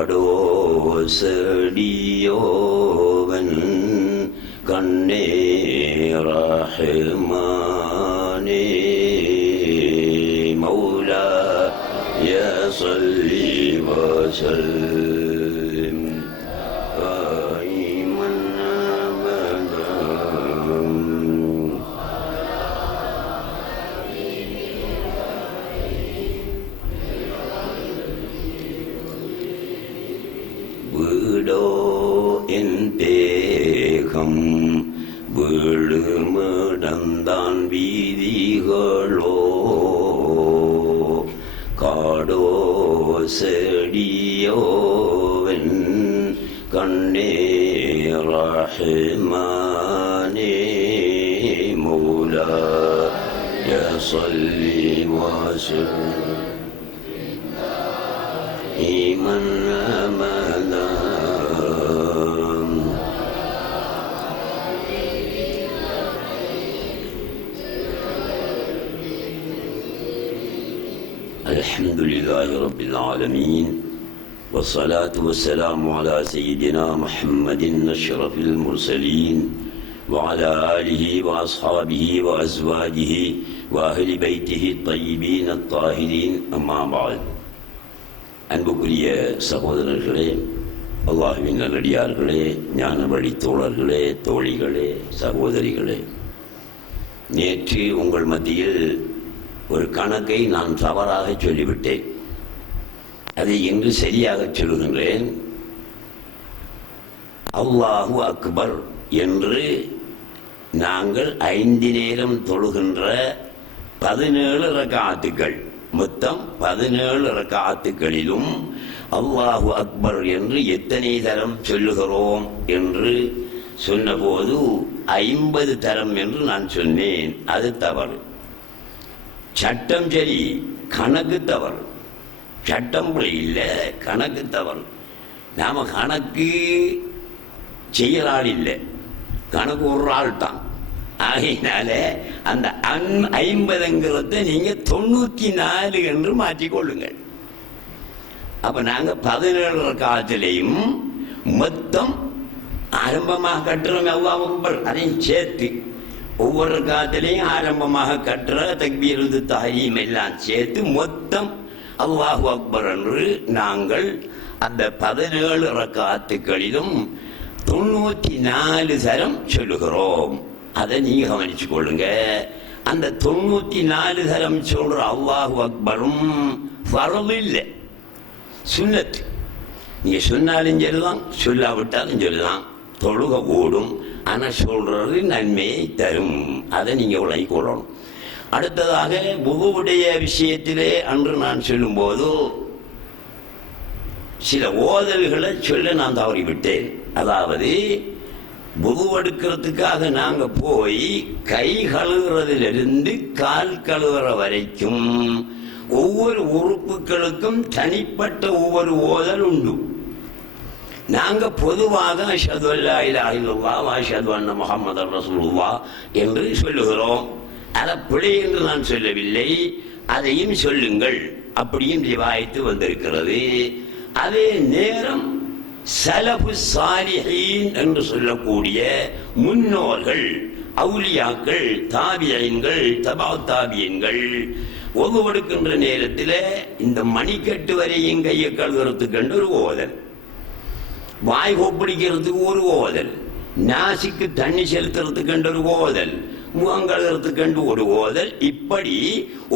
காடோ செடியோவன் கண்ணே ரஹ்மானே மௌலா யஸல்லி வஸல்லிம் காயிமன் அபதம். வீடோ என் தேகம் வீழுமிடந்தான் வீதிகளோ காடோ செடியோவன் கண்ணே ரஹ்மானே மௌலா யஸல்லி வஸல்லிம் ஈமன் அமதா. الحمد لله رب العالمين والصلاة والسلام على سيدنا محمد أشرف المرسلين وعلى آله وأصحابه وأزواجه وأهل بيته الطيبين الطاهرين أما بعد. அன்புக்குரிய சகோதரர்களே, அல்லாஹ்வின் நல்லடியார்களே, ஞான வழி தோழர்களே, தோழிகளே, சகோதரிகளே, நேற்று உங்கள் மத்தியில் ஒரு கணக்கை நான் தவறாக சொல்லிவிட்டேன். அதை இன்று சரியாக சொல்லுகின்றேன். அல்லாஹு அக்பர் என்று நாங்கள் 5 நேரம் தொழுகின்ற 17 ரகாத்துக்கள், மொத்தம் 17 ரகாத்துக்களிலும் அல்லாஹு அக்பர் என்று எத்தனை தரம் சொல்லுகிறோம் என்று சொன்னபோது 50 தரம் என்று நான் சொன்னேன். அது தவறு. சட்டம் சரி, கணக்கு தவறு. சட்டம் இல்லை, கணக்கு தவறு. நாம கணக்கு செய்யற ஆள் இல்லை, கணக்கு ஒரு ஆள் தான். ஆகையினால அந்த 50ங்கிறத நீங்க 94 என்று மாற்றிக்கொள்ளுங்கள். அப்ப நாங்க 17 காலத்திலையும் மொத்தம் ஆரம்பமாக கட்டுறோம் அல்லாஹ் அக்பர், அதையும் சேர்த்து ஒவ்வொரு காலத்திலையும் ஆரம்பமாக கட்டுற தக்பீர் தஹரீம் எல்லாம் சேர்த்து மொத்தம் அல்லாஹு அக்பர் என்று நாங்கள் அந்த 17 ரக்காத்துக்களிலும் 94 தரம் சொல்லுகிறோம். அதை நீங்க கவனிச்சு கொள்ளுங்க. அந்த 94 தரம் சொல்ற அல்லாஹு அக்பரும் ஃபர்து இல்லை, சுன்னத். நீங்க சொன்னாலும் சரிதான், சொல்லாவிட்டாலும் சரிதான், தொழுக கூடும். ஆனால் சொல்றது நன்மையை தரும். அதை நீங்க உலகி கொள்ளணும். அடுத்ததாக புகுவுடைய விஷயத்திலே அன்று நான் சொல்லும்போது சில ஓதல்களை சொல்ல நான் தவறிவிட்டேன். அதாவது புகுவெடுக்கிறதுக்காக நாங்க போய் கை கழுவுறதிலிருந்து கால் கழுவுற வரைக்கும் ஒவ்வொரு உறுப்புகளுக்கும் தனிப்பட்ட ஒவ்வொரு ஓதல் உண்டு. நாங்க பொதுவாக அஷ்ஹது அல்லா இலாஹ இல்லல்லாஹ் வ அஷ்ஹது அன்ன முஹம்மதர் ரசூலுல்லாஹ் என்று சொல்லுகிறோம். அதை பிழை என்று நான் சொல்லவில்லை, அதையும் சொல்லுங்கள் அப்படியும் ரிவாயத்து வந்திருக்கிறது. அதே நேரம் ஸலஃபு ஸாலிஹீன் என்று சொல்லக்கூடிய முன்னோர்கள், அவுலியாக்கள், தாபியீன்கள், தபா தாபியீன்கள் ஒவ்வொடுக்கின்ற நேரத்தில் இந்த மணிக்கட்டு வரையும் கையை கழுவுறதுக்கு ஒரு ஓதல், வாய் கொப்பளிக்கிறதுக்கு ஒரு ஓதல், நாசிக்கு தண்ணி செலுத்துறதுக்கு ஒரு ஓதல், முகங்கழுகிறதுக்கு ஒரு ஓதல், இப்படி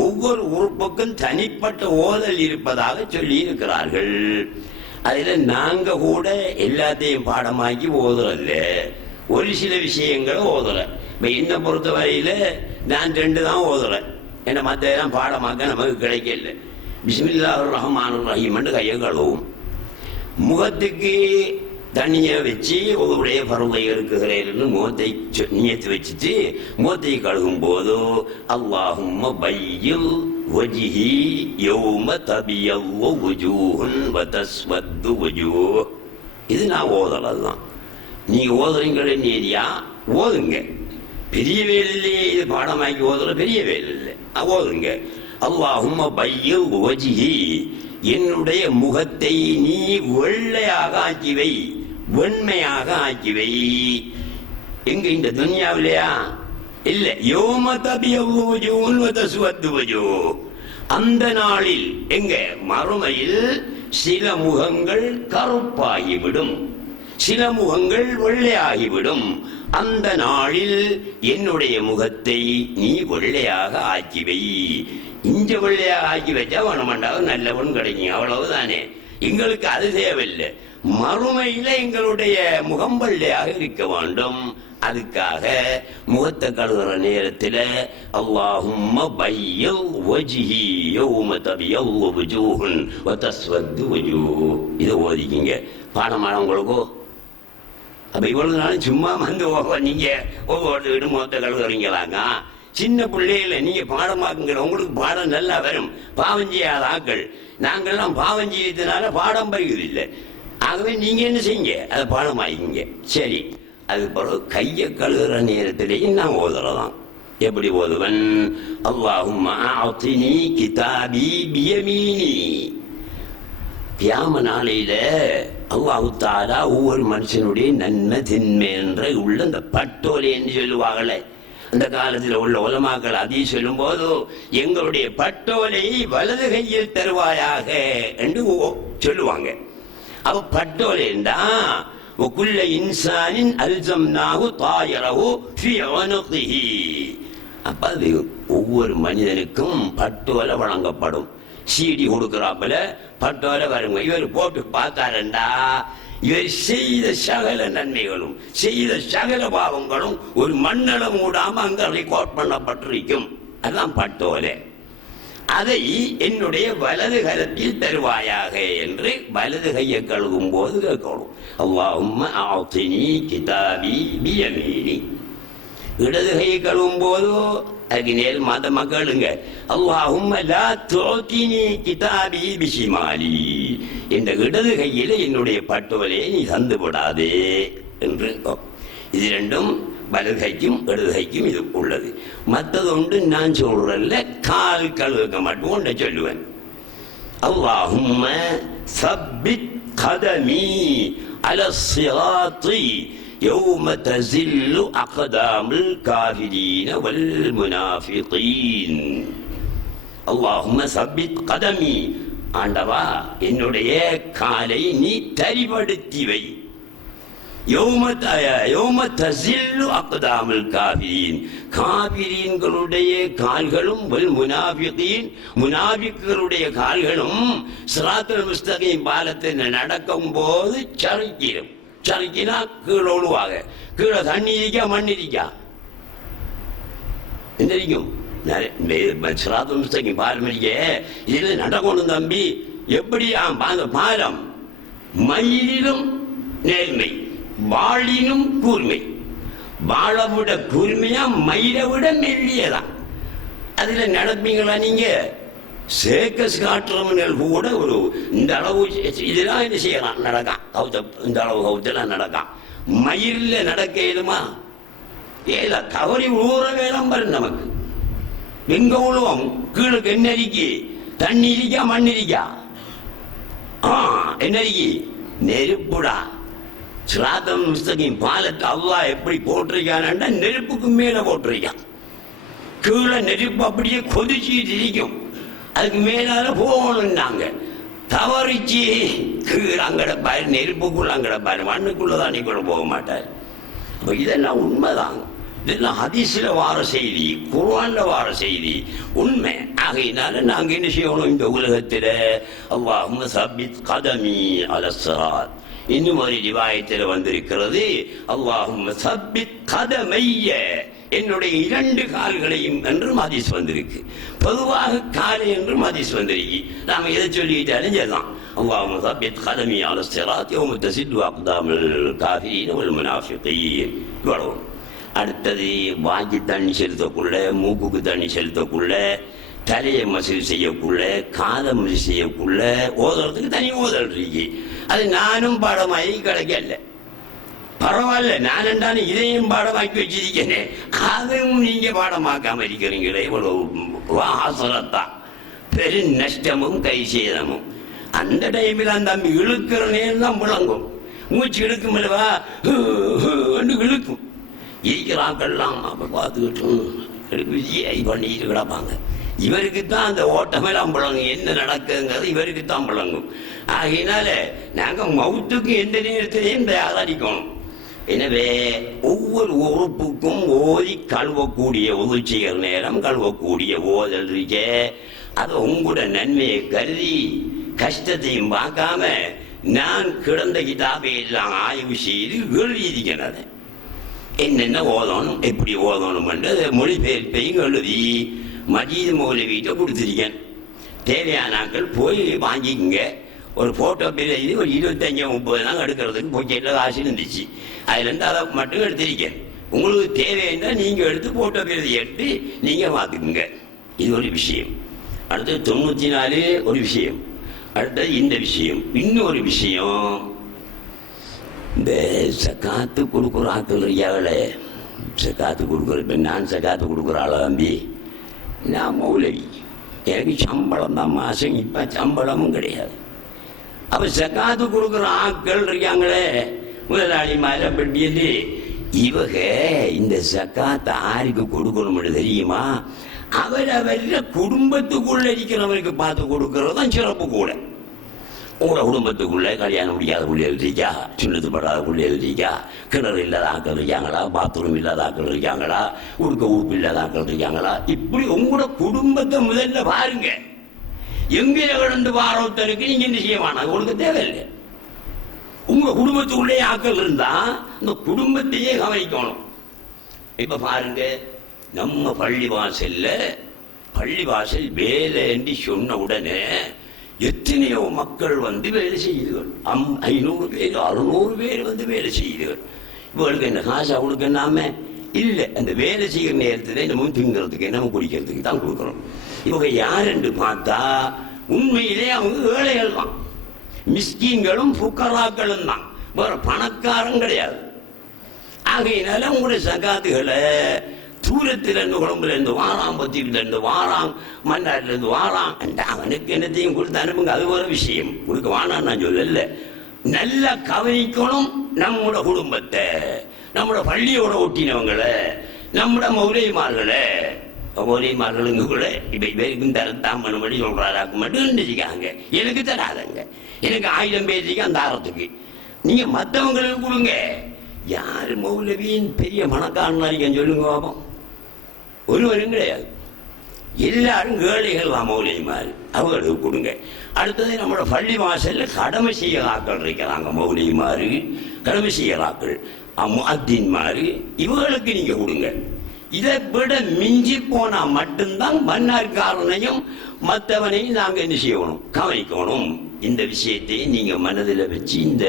ஒவ்வொரு உறுப்புக்கும் தனிப்பட்ட ஓதல் இருப்பதாக சொல்லி இருக்கிறார்கள். அதுல நாங்க கூட எல்லாத்தையும் பாடமாக்கி ஓதுறல்ல, ஒரு சில விஷயங்களை ஓதுறேன். இப்ப என்னை பொறுத்த வரையில நான் 2 தான் ஓதுறேன். என்ன மற்ற எல்லாம் பாடமாக்க நமக்கு கிடைக்கல. பிஸ்மில்லாஹிர் ரஹ்மானிர் ரஹீம் என்று கையை கழுவும், முகத்துக்கு தண்ணியை வச்சு உங்களுடைய பருவை இருக்குகிறேன் முகத்தை நியத்து வச்சுட்டு முகத்தை கழுகும் போது அல்லாஹும்ம பையில் வஜ்ஹி யௌம தபியல்லு வுஜூஹுன் வ தஸ்வது வுஜூஹ். இது நான் ஓதலாம். நீங்க ஓதுறீங்களே நேரியா ஓதுங்க, பெரிய வேலை இல்லையே. இது பாடமாக்கி ஓதுற பெரிய வேலை இல்லை, ஓதுங்க. அல்லாஹும்ம பையில் வஜ்ஹி, என்னுடைய முகத்தை நீ வெள்ளையாக ஆக்கிவை, வெண்மையாக ஆக்கிவை. எங்க இந்த துன்யாவிலையா? இல்ல. யௌம தபியது வஜூஹுன் வ தஸ்வது வஜூஹ், அந்த நாளில் எங்க மறுமையில் சில முகங்கள் கருப்பாகிவிடும், சில முகங்கள் வெள்ளையாகிவிடும். அந்த நாளில் என்னுடைய முகத்தை நீ வெள்ளையாக ஆக்கிவை. இஞ்ச வெள்ளையாக ஆக்கி வச்சா வேணுமாண்டாவது நல்லவன் கிடைக்கும், அவ்வளவுதானே. எங்களுக்கு அது தேவையில்லை. மறுமையில எங்களுடைய முகம் வெள்ளையாக இருக்க வேண்டும். அதுக்காக முகத்தை கழுவுற நேரத்தில் அல்லாஹும்ம பையில் வஜ்ஹி யௌம தபியது வஜூஹுன் வ தஸ்வது வஜூஹ், இதை ஓதிக்கிங்க. பாடமான உங்களுக்கோ? அப்ப இவ்வளவு நாளும் சும்மா வந்து நீங்க ஒவ்வொரு வீடு முகத்தை கழுவுறீங்களாங்க. சின்ன பிள்ளைகள நீங்க பாடமாக்குங்க, உங்களுக்கு பாடம் நல்லா வரும். பாவம் செய்யாத ஆக்கள் நாங்கள்லாம் பாவம் செய்யறதுனால பாடம் பறிக்கிறது இல்லை. ஆகவே நீங்க என்ன செய்யுங்க, அதை பாடமாக்கிங்க. சரி, அது பிறகு கையை கழுவுற நேரத்திலேயும் நான் ஓதுறதான். எப்படி ஓதுவன்? அல்லாஹும்ம ஆத்தினி கிதாபி பியமீனி. கியாம நாளையில அல்லாஹு தஆலா ஒவ்வொரு மனுஷனுடைய நன்மை தின்மை என்ற உள்ள இந்த பட்டோலை என்று சொல்லுவாங்களே, அந்த காலத்தில் உள்ள உலமாக்கள் அதை சொல்லும் போது எங்களுடைய பட்டோலை வலது கையில் தருவாயாக என்று சொல்லுவாங்க. அப்ப பட்டோலை என்றா وكل إنسان ألزمناه طائره في عنقه. அப்ப அது ஒவ்வொரு மனிதனுக்கும் பட்டோலை வழங்கப்படும். சீடி கொடுக்கிறாப்புல பட்டோலை வருங்க. இவர் போட்டு பார்த்தாரண்டா இவர் செய்த சகல நன்மைகளும் செய்த சகல பாவங்களும் ஒரு மண்ணளவு மூடாம அங்க ரெக்கார்ட் பண்ணப்பட்டிருக்கும். அதான் பட்டோலை. அதை என்னுடைய வலது கரத்தில் தருவாயாக என்று வலது கையை கழுவும் போது கேட்கணும். அல்லாஹும்ம ஆத்தினி கிதாபி பியமீனி. இடது கையை கழுவும் போது அதுக்கு நேர் மத மக்களுங்க அல்லாஹும்ம லா துஅதினி கிதாபி பிஷிமாலி. இந்த இடது கையில என்னுடைய பட்டோலையை நீ தந்து விடாதே என்று. இது ரெண்டும் வலது கைக்கும் இடது கைக்கும் இது உள்ளது. மற்றது ஒன்று நான் சொல்றேன்ல, கால் கழுவுக்க மட்டும் ஒன்றை சொல்லுவேன். அல்லாஹும்ம சப்பித் கதமி அல ஸிராத்தி யௌம தஸில்லு அக்தாமுல் காஃபிரீன வல் முனாஃபிகீன். அல்லாஹும்ம சப்பித் கதமி, ஆண்டவா என்னுடைய காலை நீ தரிபடுத்தி வை. யௌம தஸில்லு அக்தாமுல் காஃபிரீன், காஃபிரீன்களுடைய கால்களும் வல் முனாஃபிகீன், முனாஃபிக்குகளுடைய கால்களும் ஸிராத்துல் முஸ்தகீம் பாலத்தில் நடக்கும் போது சறுக்கிடும். சறுக்கினா கீழே விழுவாங்க. கீழே தண்ணி இருக்கா மண் இருக்கா எந்திரிக்கும். ஸிராத்துல் முஸ்தகீம் பாலம் இருக்க இதில் நடக்கணும் தம்பி. எப்படி அந்த பாலம் மயிலிலும் நேர்மை, வாளினும் கூர்மை. வாழை விட கூர்மையா, மயிலை விட மெல்லியதான். அதுல நடப்பீங்களா நீங்க? சேக்கஸ் காட்டுறவர்கள் கூட ஒரு இந்த அளவு இதெல்லாம் என்ன செய்யலாம், நடக்கான். இந்த அளவு கவுத்தெல்லாம் நடக்கான். மயில நடக்க ஏதுமா? ஏல தவறி ஊற வேலாம் பாரு. நமக்கு எங்க உழுவோம்? கீழுக்கு என்ன இருக்கி? தண்ணி இருக்கா மண் இருக்கா? என்ன இருக்கி? நெருப்புடா. ஸிராத்துல் முஸ்தகீம் பாலத்தை அல்லாஹ் எப்படி போட்டிருக்கான்னா நெருப்புக்கு மேல போட்டிருக்கான். கீழே நெருப்பு அப்படியே கொதிச்சுட்டு இருக்கும். அதுக்கு மேலால போகணும்னாங்க. தவறிச்சு கீழே அங்கட பாரு, நெருப்புக்குள்ள அங்கட பாரு, மண்ணுக்குள்ளதான் நீ கூட போக மாட்டார். இதெல்லாம் உண்மைதான். இதெல்லாம் ஹதீஸ்ல வார செய்தி, குர்ஆன்ல வார செய்தி, உண்மை. ஆகையினால நாங்க என்ன செய்யணும்? இந்த உலகத்தில அல்லாஹும்ம சப்பித் கதமி அல ஸிராத். இன்னும் ஒரு ரிவாயத்தில் வந்திருக்கிறது, அல்லாஹும்ம சப்பித் கதமைய, என்னுடைய இரண்டு கால்களையும் என்றும் ஹதீஸ் வந்திருக்கு. பொதுவாக காலை என்றும் ஹதீஸ் வந்திருக்கு. நாம எதை சொல்லிட்டாலும் சரிதான். அல்லாஹும்ம சப்பித் கதமி அல ஸிராத் யௌம தஸில்லு அக்தாமுல் காஃபிரீன வல் முனாஃபிகீன். இவ்வளவு. அடுத்தது வாங்கி தண்ணி செலுத்தக்குள்ள, மூக்குக்கு தண்ணி செலுத்தக்குள்ள, தலையை மசூல் செய்யக்குள்ள, காதை மசூல் செய்யக்குள்ள ஓதுறதுக்கு தனி ஓதல் இருக்கு. அது நானும் பாடமாகி கிடைக்கல. பரவாயில்ல, நான் என்றாலும் இதையும் பாடமாக்கி வச்சிருக்கேனே, அதையும் நீங்க பாடமாக்காம இருக்கிறீங்களே, இவ்வளவு ஆசரத்தா பெரும் நஷ்டமும் கை சேதமும். அந்த டைமில் அந்த தம்பி இழுக்கிற நேரம் தான் விளங்கும். மூச்சு இழுக்கும் இல்லவா இழுக்கும். இருக்கிறாங்கெல்லாம் அப்ப பார்த்துக்கிட்டு பண்ணிட்டு கிடப்பாங்க. இவருக்கு தான் அந்த ஓட்டமெல்லாம் விளங்கும், என்ன நடக்குங்கிறது இவருக்கு தான் விளங்கும். ஆகையினால நாங்க மவுத்துக்கு எந்த நேரத்திலையும் தயாரிக்கணும். எனவே ஒவ்வொரு உறுப்புக்கும் ஓதி கழுவக்கூடிய உதவி செய்கிற நேரம் கழுவக்கூடிய ஓதல் இருக்கே, அதை உங்களோட நன்மையை கருதி கஷ்டத்தையும் பார்க்காம நான் கிடந்த கிதாபை எல்லாம் ஆய்வு செய்து எழுதியிருக்கிறேன். என்னென்ன ஓதணும், எப்படி ஓதணும் என்று மொழிபெயர்ப்பையும் எழுதி மஜீது மௌலவிகிட்ட கொடுத்துருக்கேன். தேவையானாக்கள் போய் வாங்கிக்கங்க. ஒரு ஃபோட்டோ பேர் ஒரு 25-30 நாள் எடுக்கிறதுக்கு பொக்கெட்டில் காசு இருந்துச்சு. அதுலேருந்து அதை மட்டும் எடுத்திருக்கேன். உங்களுக்கு தேவைன்னா நீங்கள் எடுத்து ஃபோட்டோ பேர் எடுத்து நீங்கள் பார்த்துக்குங்க. இது ஒரு விஷயம். அடுத்தது 94 ஒரு விஷயம். அடுத்தது இந்த விஷயம். இன்னொரு விஷயம், இந்த சக்காத்து கொடுக்குற ஆக்கள் இருக்காங்களே, சக்காத்து கொடுக்குற, இப்போ நான் சக்காத்து கொடுக்குற ஆளை தம்பி, நான் மௌலவி, எனக்கு சம்பளம் தான் மாதம். இப்போ சம்பளமும் கிடையாது. அப்போ சக்காத்து கொடுக்குற ஆக்கள் இருக்காங்களே, முதலாளி மாதிரி பெட்டியது, இவங்க இந்த சக்காத்தை ஆருக்கு கொடுக்கணும்னு தெரியுமா? அவரவர குடும்பத்துக்குள்ள இருக்கிறவருக்கு பார்த்து கொடுக்கறது தான் சிறப்பு கூட. உங்களோட குடும்பத்துக்குள்ளே கல்யாணம் முடியாத பிள்ளைகள் இருக்கா, சின்னது படாத பிள்ளைகள் இருக்கா, கிணறு இல்லாத ஆக்கள் இருக்காங்களா, பாத்ரூம் இல்லாத ஆக்கள் இருக்காங்களா, உடுக்க உறுப்பு இல்லாத ஆக்கள் இருக்காங்களா, இப்படி உங்களோட குடும்பத்தை முதல்ல பாருங்க. எங்கே கடந்து வாரத்தருக்கு நீங்க என்ன செய்ய வேணாம், உங்களுக்கு தேவையில்லை. உங்க குடும்பத்துக்குள்ளே ஆக்கள் இருந்தா இந்த குடும்பத்தையே கவனிக்கணும். இப்ப பாருங்க, நம்ம பள்ளிவாசல் வேலை என்று சொன்ன உடனே எத்தனையோ மக்கள் வந்து வேலை செய்யுதுகள். 500 பேர் 600 பேர் வந்து வேலை செய்யுதுகள். இவங்களுக்கு என்ன காசா கொடுக்க நாம இல்லை, அந்த வேலை செய்கிற நேரத்தில் நம்ம திங்கிறதுக்கு நம்ம குடிக்கிறதுக்கு தான் கொடுக்குறோம். இவங்க யார் என்று பார்த்தா உண்மையிலே அவங்க ஏழைகள் தான், மிஸ்கீன்களும் புக்கராக்களும் தான், வேற பணக்காரன் கிடையாது. ஆகையினால உங்களுடைய சகாத்துகளை தூரத்திலிருந்து குழம்புலேருந்து வாராம், பத்தியிலிருந்து வாராம், மன்னாரிலிருந்து வாராம், அவனுக்கு என்னத்தையும் கொடுத்து அனுப்புங்க. அது ஒரு விஷயம், கொடுக்க வானான்னு நான் சொல்லல. நல்லா கவனிக்கணும் நம்மளோட குடும்பத்தை, நம்மளோட பள்ளியோட ஒட்டினவங்களை, நம்மளோட மௌலிமார்களுங்க கூட இப்ப இவருக்கும் தரத்தான் பண்ணி சொல்றாராக்கு மட்டும் நினைச்சுக்காங்க. எனக்கு தராதங்க, எனக்கு 1000 பேருக்கு அந்த ஆரத்துக்கு நீங்க மற்றவங்களுக்கு கொடுங்க. யாரு மௌலவியின் பெரிய பணக்காரன் சொல்லுங்க பாப்போம்? ஒருவரும் கிடையாது. எல்லாரும் ஏழைகள் தான் மௌலிமாரு, அவங்களுக்கு கொடுங்க. அடுத்தது நம்மளோட பள்ளி வாசல்ல கடமை செய்யலாக்கள் இருக்கிறாங்க, மௌலிமாரு கடமை செய்யலாக்கள், முஅத்தின்மாரு, இவங்களுக்கு நீங்க கொடுங்க. இதை விட மிஞ்சி போனா மட்டும்தான் மன்னார்காரனையும் மற்றவனையும் நாங்க என்ன செய்யணும், கவனிக்கணும். இந்த விஷயத்தை நீங்க மனதில் வச்சு இந்த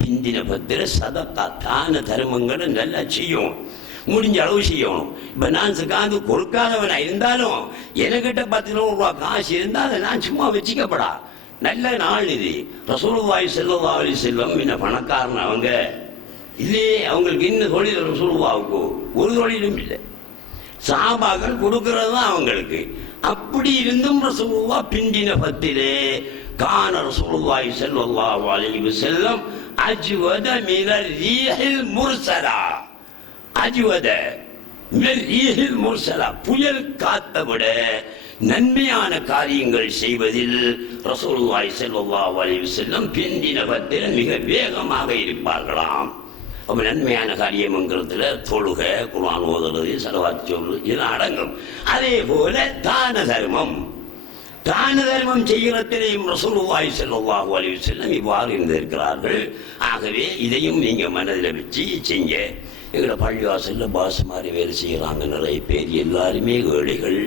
பிந்தின பத்திர சதக்கா தான தர்மங்களை நல்லா செய்யணும், முடிஞ்ச அளவு செய்யணும். இப்ப நான் காது கொடுக்காதவனா இருந்தாலும் என்கிட்ட 10 ரூபாய் காசு இருந்தா அதை நான் சும்மா வச்சுக்கப்படா. நல்ல நாள் இது. ரசூலுல்லாஹி ஸல்லல்லாஹு அலைஹி வஸல்லம் என்ன பணக்காரன் அவங்க இல்லையே, அவங்களுக்கு இன்னும் தொழில் ரசூலுல்லாஹ்வுக்கு ஒரு தொழிலும் இல்லை. சஹாபாக்கள் கொடுக்கிறது தான் அவங்களுக்கு. அப்படி இருந்தும் ரசூலுல்லாஹ் பிந்தின பத்திலே கான ரசூலுல்லாஹி ஸல்லல்லாஹு அலைஹி வஸல்லம் அஜ்வத மினர் ரீஹில் முர்சலா, அஜ்வத மினர் ரீஹில் முர்சலா, புயல் காத்தை விட நன்மையான காரியங்கள் செய்வதில் ரசூலுல்லாஹி ஸல்லல்லாஹு அலைஹி வஸல்லம் பிந்தின பத்திலே மிக வேகமாக இருப்பார்களாம். அப்ப நன்மையான காரியம்ங்கிறதுல தொழுக, குர்ஆன் ஓதுறது, ஸலவாத் சொல்றது இதெல்லாம் அடங்கும். அதே போல தான தர்மம் செய்கிறதிலேயும் ரசூலுல்லாஹி ஸல்லல்லாஹு அலைஹி வஸல்லம் இவ்வாறு இருந்திருக்கிறார்கள். ஆகவே இதையும் நீங்க மனதில் வச்சு செய்ய. எங்களை பள்ளிவாசல்ல பாஸ் மாதிரி வேலை செய்யறாங்க நிறைய பேர், எல்லாருமே ஏழைகள்.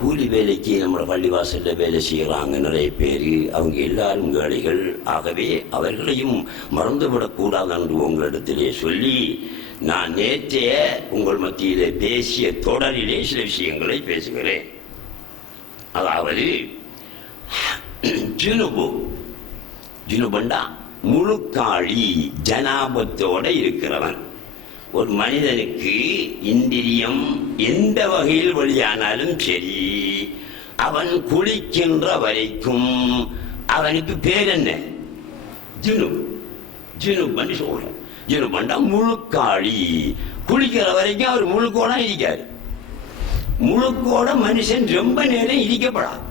கூலி வேலைக்கு நம்மளோட பள்ளிவாசல்ல வேலை செய்யறாங்க நிறைய பேர், அவங்க எல்லாரும் ஏழைகள். ஆகவே அவர்களையும் மறந்துவிடக்கூடாது என்று உங்களிடத்திலே சொல்லி, நான் நேற்றைய உங்கள் மத்தியிலே பேசிய தொடரிலே சில விஷயங்களை பேசுகிறேன். அதாவது ஜுனுபண்டா முழுக்காளி ஜனாபத்தோட இருக்கிறவன். ஒரு மனிதனுக்கு இந்திரியம் எந்த வகையில் வெளியானாலும் சரி, அவன் குளிக்கின்ற வரைக்கும் அவனுக்கு பேர் என்ன? ஜுனுப். ஜுனுப் பண்ணி சொல்றேன். ஜுனுப் பண்ணா முழுக்காளி. குளிக்கிற வரைக்கும் அவர் முழுக்கோட இருக்காரு. முழுக்கோட மனுஷன் ரொம்ப நேரம் இடிக்கப்படாது.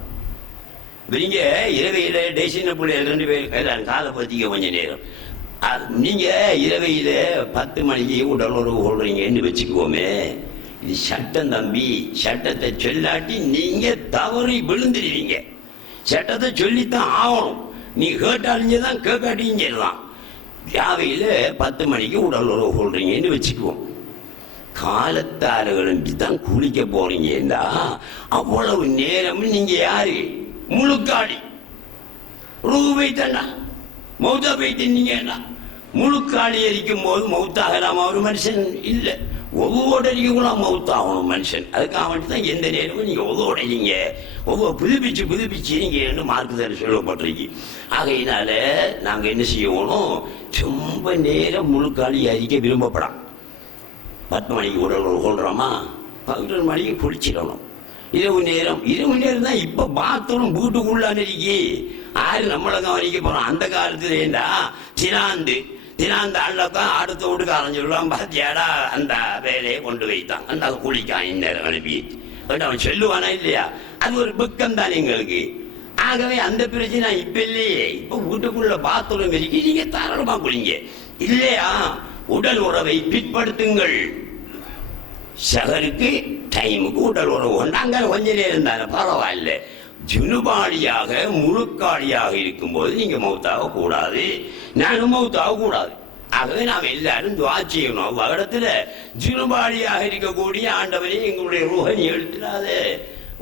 நீங்க இரவையில டெசின பிள்ளைகள் 2 பேர் காலை பத்திக்க கொஞ்ச நேரம். நீங்க இரவையில 10 மணிக்கு உடல் உறவு கொள்றீங்கன்னு வச்சுக்குவோமே, இது சட்டம் தம்பி. சட்டத்தை சொல்லாட்டி நீங்க தவறி விழுந்துருவீங்க. சட்டத்தை சொல்லித்தான் ஆகணும். நீ கேட்டாலிங்கதான் கேட்காட்டிங்கலாம். ராவையில 10 மணிக்கு உடல் உறவு கொள்றீங்கன்னு வச்சுக்குவோம். காலத்தாரர்களும் தான் குளிக்க போறீங்கன்னா அவ்வளவு நேரம் நீங்க யாரு? முழுக்காடி. ரூ வைத்தா மௌத்தா வைத்தீங்கன்னா முழுக்காடி எரிக்கும் போது மௌத்தாகலாமா? ஒரு மனுஷன் இல்லை. ஒவ்வொரு அடிக்கலாம் மௌத்தாகணும் மனுஷன். அதுக்காக வேண்டி தான் எந்த நேரமும் நீங்க ஒவ்வொருங்க ஒவ்வொரு புதுப்பிச்சு நீங்க மார்க்கு சொல்லப்பட்டிருக்கு. ஆகையினால நாங்க என்ன செய்யணும்? ரொம்ப நேரம் முழுக்காடி அறிக்க விரும்பப்படாம். 10 மணிக்கு உடல் கொள்றோமா, 11 மணிக்கு குளிச்சிடணும். இரவு நேரம் தான். இப்ப பாத்ரூம் வீட்டுக்குள்ளான இருக்கி. ஆறு நம்மளை கவனிக்க போறோம். அந்த காலத்துல ஏண்டா தினாந்து அள்ளக்கா அடுத்த வீட்டுக்கு அரைஞ்சிடுவான். பாத்தியாடா அந்த வேலையை கொண்டு வைத்தான். அந்த குளிக்கான் இந்நேரம் அனுப்பி அவன் சொல்லுவானா இல்லையா? அது ஒரு பக்கம் தான் எங்களுக்கு. ஆகவே அந்த பிரச்சனை இப்ப இல்லையே. இப்ப வீட்டுக்குள்ள பாத்ரூம் இருக்கு, நீங்க தாராளமா குளிங்க. இல்லையா உடல் உறவை பிற்படுத்துங்கள். சகருக்கு டைமுக்கு உடல் உறவு கொண்டாங்க கொஞ்ச நேரம் தானே, பரவாயில்ல. ஜுனுபாடியாக முழுக்காடியாக இருக்கும்போது நீங்க மௌத்தாக கூடாது, நானும் மௌத்தாக கூடாது. ஆகவே நாம் எல்லாரும் துவா செய்யணும். இடத்துல ஜுனுபாடியாக இருக்கக்கூடிய ஆண்டவரை எங்களுடைய ரூஹனை எடுத்துடாத.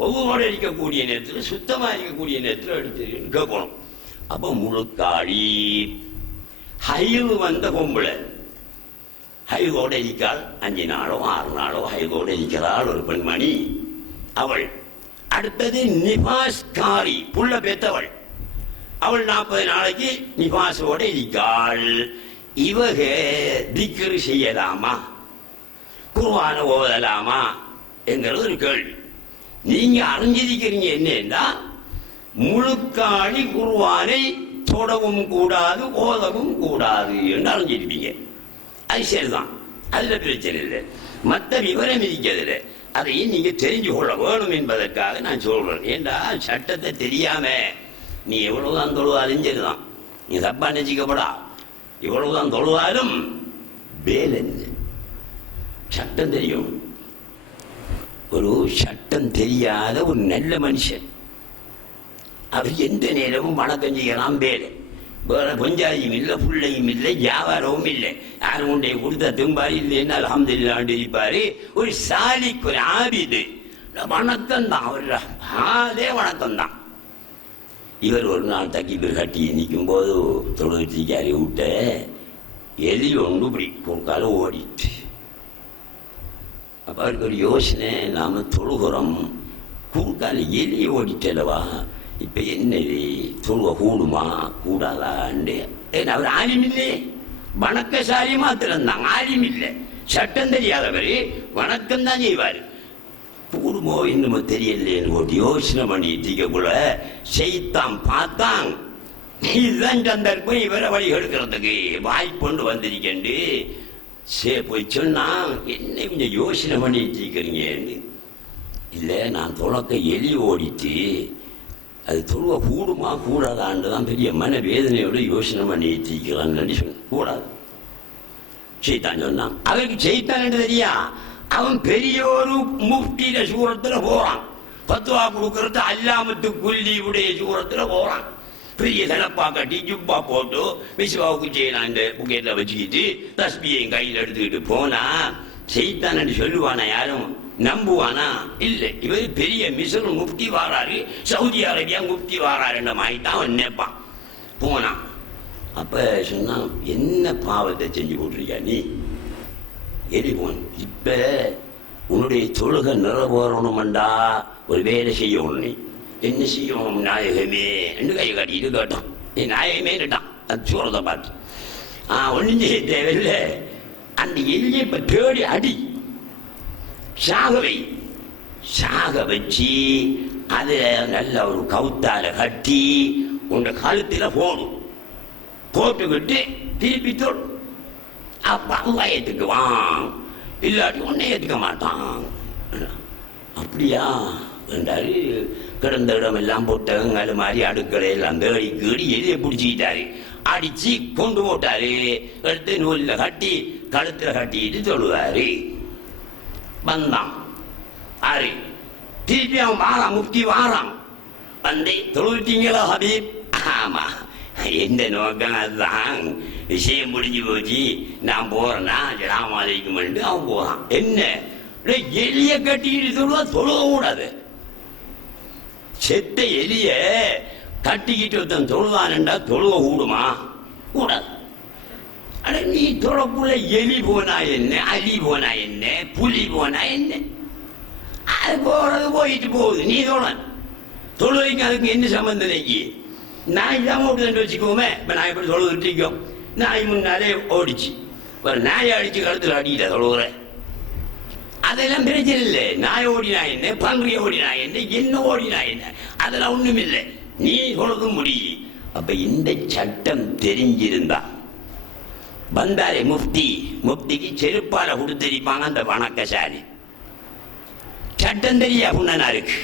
ஒவ்வொரு இருக்கக்கூடிய நேரத்தில் சுத்தமா இருக்கக்கூடிய நேரத்தில் எடுத்து கேட்கணும். அப்ப முழுக்காடி ஹைவு வந்த பொம்பளை ஹைகோட இருக்காள். 5 நாளோ 6 நாளோ ஹைகோட இருக்கிறாள் ஒரு பெண்மணி. அவள் அடுத்தது நிபாஸ்காரி, புள்ள பெத்தவள். அவள் 40 நாளைக்கு நிபாசோட இருக்காள். இவக திக்ரு செய்யலாமா, குர்ஆன ஓதலாமா என்கிறது ஒரு கேள்வி. நீங்க அறிஞ்சிருக்கிறீங்க என்னன்னா, முழுக்காடி குர்ஆனை தொடவும் கூடாது, ஓதவும் கூடாது என்று அறிஞ்சிருப்பீங்க. அது சரிதான், அதுல பிரச்சனை இல்லை. மற்ற விவரம் இருக்கிறது, அதையும் நீங்க தெரிஞ்சு கொள்ள வேணும் என்பதற்காக நான் சொல்றேன். ஏண்டா சட்டத்தை தெரியாம நீ எவ்வளவுதான் தொழுவாலும் சரிதான், நீ தப்பா நினைச்சுக்கப்படா. எவ்வளவுதான் தொழுவாலும் வேலன்னு சட்டம் தெரியும். ஒரு சட்டம் தெரியாத ஒரு நல்ல மனுஷன் அவர் எந்த நேரமும் வணக்கம் செய்யலாம். வேலை வேற பஞ்சாதியும் இல்லை, பிள்ளையும் இல்லை, வியாபாரமும் இல்லை. யாரும் உண்டை கொடுத்த தும்பாரி இல்லைன்னா அல்ஹம்துலில்லாஹ் இருப்பாரு. ஒரு சாலிக்கு ஒரு ஆபிது வணக்கம் தான், அவர் அதே வணக்கம் தான். இவர் ஒரு நாள் தக்கீபர் கட்டி நிற்கும் போது தொழுகைக்காரி விட்ட எலி ஒன்று இப்படி பொறுக்கால ஓடிட்டு. அப்ப அவருக்கு ஒரு யோசனை, நாம தொழுகிறோம், குறுக்கால எலி ஓடிட்டலவா, இப்ப என்ன தொழுவ கூடுமா கூடாதான்னு. ஏன்னா அவர் ஆலிம் இல்லை, வணக்கசாலி மாத்திரம் தான், ஆலிம் இல்லை. சட்டம் தெரியாதவர் வணக்கம் தான் செய்வார். கூடுமோ இன்னுமோ தெரியலேன்னு ஒரு யோசனை பண்ணிட்டு இருக்கக்குள்ள செய்தான் பார்த்தான், இதுதான் சந்தர்ப்பம் இவரை வழி எடுக்கிறதுக்கு வாய்ப்பு வந்திருக்கேன். போய் சொன்னா, என்ன கொஞ்சம் யோசனை பண்ணிட்டு இருக்கிறீங்கன்னு. இல்லை, நான் தொடக்க எலி ஓடிட்டு அது தொழுவ கூடுமா கூடாதான்னு தான் பெரிய மன வேதனையோட யோசனை பண்ணிட்டு இருக்கிறான்னு சொன்ன. கூடாது செய்தான் சொன்னான். அவருக்கு செய்தான் என்று தெரியா, அவன் பெரிய ஒரு முஃப்டியில சூரத்துல போறான். பத்துவா கொடுக்கறது அல்லாமத்து குல்லியுடைய சூரத்துல போறான். பெரிய தலப்பா கட்டி ஜுப்பா போட்டு விசுவாவுக்கு செய்யலாம் இந்த புக்கெட்ல வச்சுக்கிட்டு தஸ்பியையும் கையில் எடுத்துக்கிட்டு போனா செய்தான் சொல்லுவானா? யாரும் நம்புவானா? இல்லை. இவர் பெரிய மிஸ்ர் முஃப்தி வாராரு, சவுதி அரேபியா முஃப்தி வாராருன்ற மாதிரி தான் அவன் நினைப்பான். போனான். அப்ப சொன்னான், என்ன பாவத்தை செஞ்சு போட்டிருக்கா நீ? எரி போன், இப்ப உன்னுடைய தொழுகை நிறைவேறணும்டா, ஒரு வேலை செய்யணும். நீ என்ன செய்யணும் நாயகமே என்று கை காட்டிட்டு கேட்டான். நீ நாயகமே கேட்டான். அது சூரத்தை பார்த்து ஒன்றும் செய்ய தேவையில்லை, அந்த எல்லையை இப்ப தேடி அடி, சாக வச்சு அது நல்ல ஒரு கவுத்தால கட்டி உங்க கழுத்துல போடும், போட்டுக்கிட்டு திருப்பி தொடும். அப்ப அல்லா ஏத்துக்குவான், இல்லாட்டி ஒன்னே ஏத்துக்க மாட்டான். அப்படியா என்றாரு. கிடந்த இடம் எல்லாம் புத்தகங்கள் மாதிரி அடுக்களை எல்லாம் தேடி கீடி எதிரை பிடிச்சிக்கிட்டாரு, அடிச்சு கொண்டு போட்டாரு. எடுத்து நூலில் கட்டி கழுத்துல கட்டிட்டு தொழுவாரு. வந்தான் ஆறு, திருப்பி அவன் வாரான், முக்தி வாரான். வந்து தொழுவிட்டீங்களா ஹபீப்? ஆமா, எந்த நோக்கம் அதுதான், விஷயம் முடிஞ்சு போச்சு, நான் போறேன்னா ஜலாம் அலைக்குமெண்டு அவன் போறான். என்ன எலிய கட்டிக்கிட்டு தொழுவா? தொழுவ கூடாது. செத்த எலிய கட்டிக்கிட்டு ஒருத்தன் தொழுவான்டா தொழுவ கூடுமா? கூடாது. அட நீ தொழக்குள்ள எலி போனா என்ன, அலி போனா என்ன, புலி போனா என்ன, அது போறது போயிட்டு போகுது. நீ தொழுவைக்கு அதுக்கு என்ன சம்பந்தம்? நீக்கி நாய் தான் ஓடுதுன்னு வச்சுக்கோமே. இப்ப நாய் எப்படி தொழுதுட்டு இருக்கோம், நாய் முன்னாலே ஓடிச்சு, ஒரு நாயை அடிச்சு கழுத்துல அடிக்கிட்ட தொழுவுற, அதெல்லாம் பிரச்சனை இல்லை. நாய் ஓடினா என்ன, பன்றிய ஓடினா என்ன, என்ன ஓடினா என்ன, அதெல்லாம் ஒண்ணும் இல்லை. நீ சொல்றது முடியும். அப்ப இந்த சட்டம் தெரிஞ்சிருந்தா வந்தாரே முஃப்தி, முஃப்திக்கு செருப்பால கொடுத்திருப்பாங்க அந்த வணக்கசாலி. சட்டம் தெரியா புண்ணனா இருக்கு.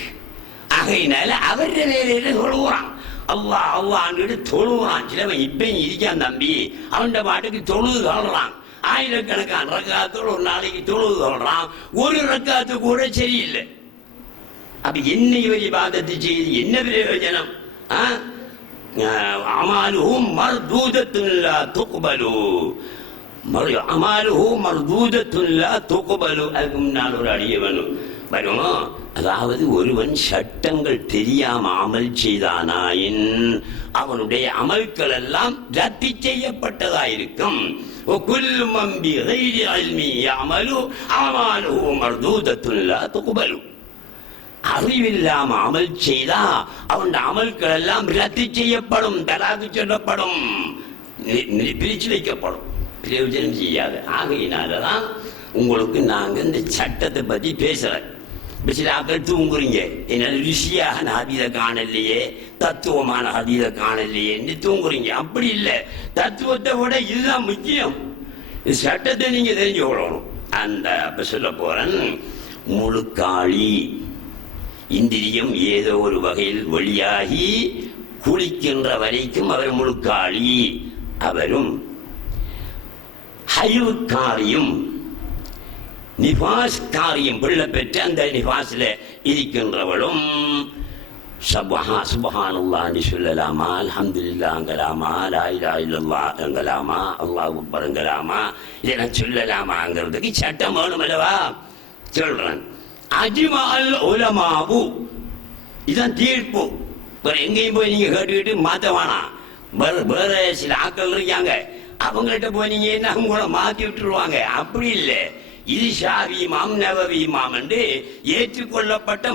ஆகையினால அவருடைய வேலையில தொழுகிறான், அல்லா அல்லான்னு தொழுகிறான். சிலவன் இப்பயும் இருக்கான் தம்பி, அவன் பாட்டுக்கு தொழுது சொல்றான். ஆயிரக்கணக்கான ரக்காத்தோடு ஒரு நாளைக்கு தொழுது சொல்றான், ஒரு ரக்காத்து கூட சரியில்லை. அப்ப என்ன இவரை பாதத்தை செய்து என்ன பிரயோஜனம்? அமாலுஹும் மர்தூதத்துன் லா துக்பலு, அமாலுஹும் மர்தூதத்துன் லா துக்பலு. அதுக்கு முன்னால் ஒரு அடிய வேணும் வரும். அதாவது ஒருவன் சட்டங்கள் தெரியாம அமல் செய்தானாயின் அவனுடைய அமல்கள் எல்லாம் ரத்து செய்யப்பட்டதாயிருக்கும். அறிவில்லாம அமல் செய்தா அவன் அமல்கள் எல்லாம் ரத்து செய்யப்படும், தலாக்கு சொல்லப்படும், பிரிச்சு வைக்கப்படும், பிரயோஜனம் செய்யாது. ஆகையினாலதான் உங்களுக்கு நாங்க இந்த சட்டத்தை பத்தி பேசுறேன். சில ஆக்கள் தூங்குறீங்க, என்னால ருசியாக ஹதீஸ காணலையே, தத்துவமான ஹதீஸ காணலையே தூங்குறீங்க. அப்படி இல்லை, தத்துவத்தை விட இதுதான் முக்கியம். சட்டத்தை நீங்க தெரிஞ்சு கொள்ளணும். அந்த அப்ப சொல்ல போறேன், முழுக்காளி இந்திரியம் ஏதோ ஒரு வகையில் வெளியாகி குளிக்கின்ற வரைக்கும் அவர் முழுக்காளி. அவரும் ஹைவுக்காரியும் நிபாஸ் காரியம் பிள்ளை பெற்று அந்த நிபாஸ்ல இருக்கின்றவளும் சுபஹானல்லாஹ்னு சொல்லலாமா, அல்ஹம்துலில்லாஹ்ங்கலாமா, லா இலாஹா இல்லல்லாஹ்ங்கலாமா, அல்லாஹ் அக்பர் என்கலாமா, இதெல்லாம் சொல்லலாமாங்கிறதுக்கு சட்டம் வேணும் அல்லவா? சொல்றேன். அஜ்மஅல் உலமாவு, இதான் தீர்ப்பு. வேற எங்கேயும் போய் நீங்க கேட்டுக்கிட்டு மாத்த வேணாம். வேற சில ஆக்கள் இருக்காங்க, அவங்கள்ட்ட போய் நீங்க என்ன உங்களை மாத்தி விட்டுருவாங்க. அப்படி இல்லை, இது ஷாஃபி இமாம் நவவி இமாம் என்று ஏற்றுக்கொள்ளப்பட்ட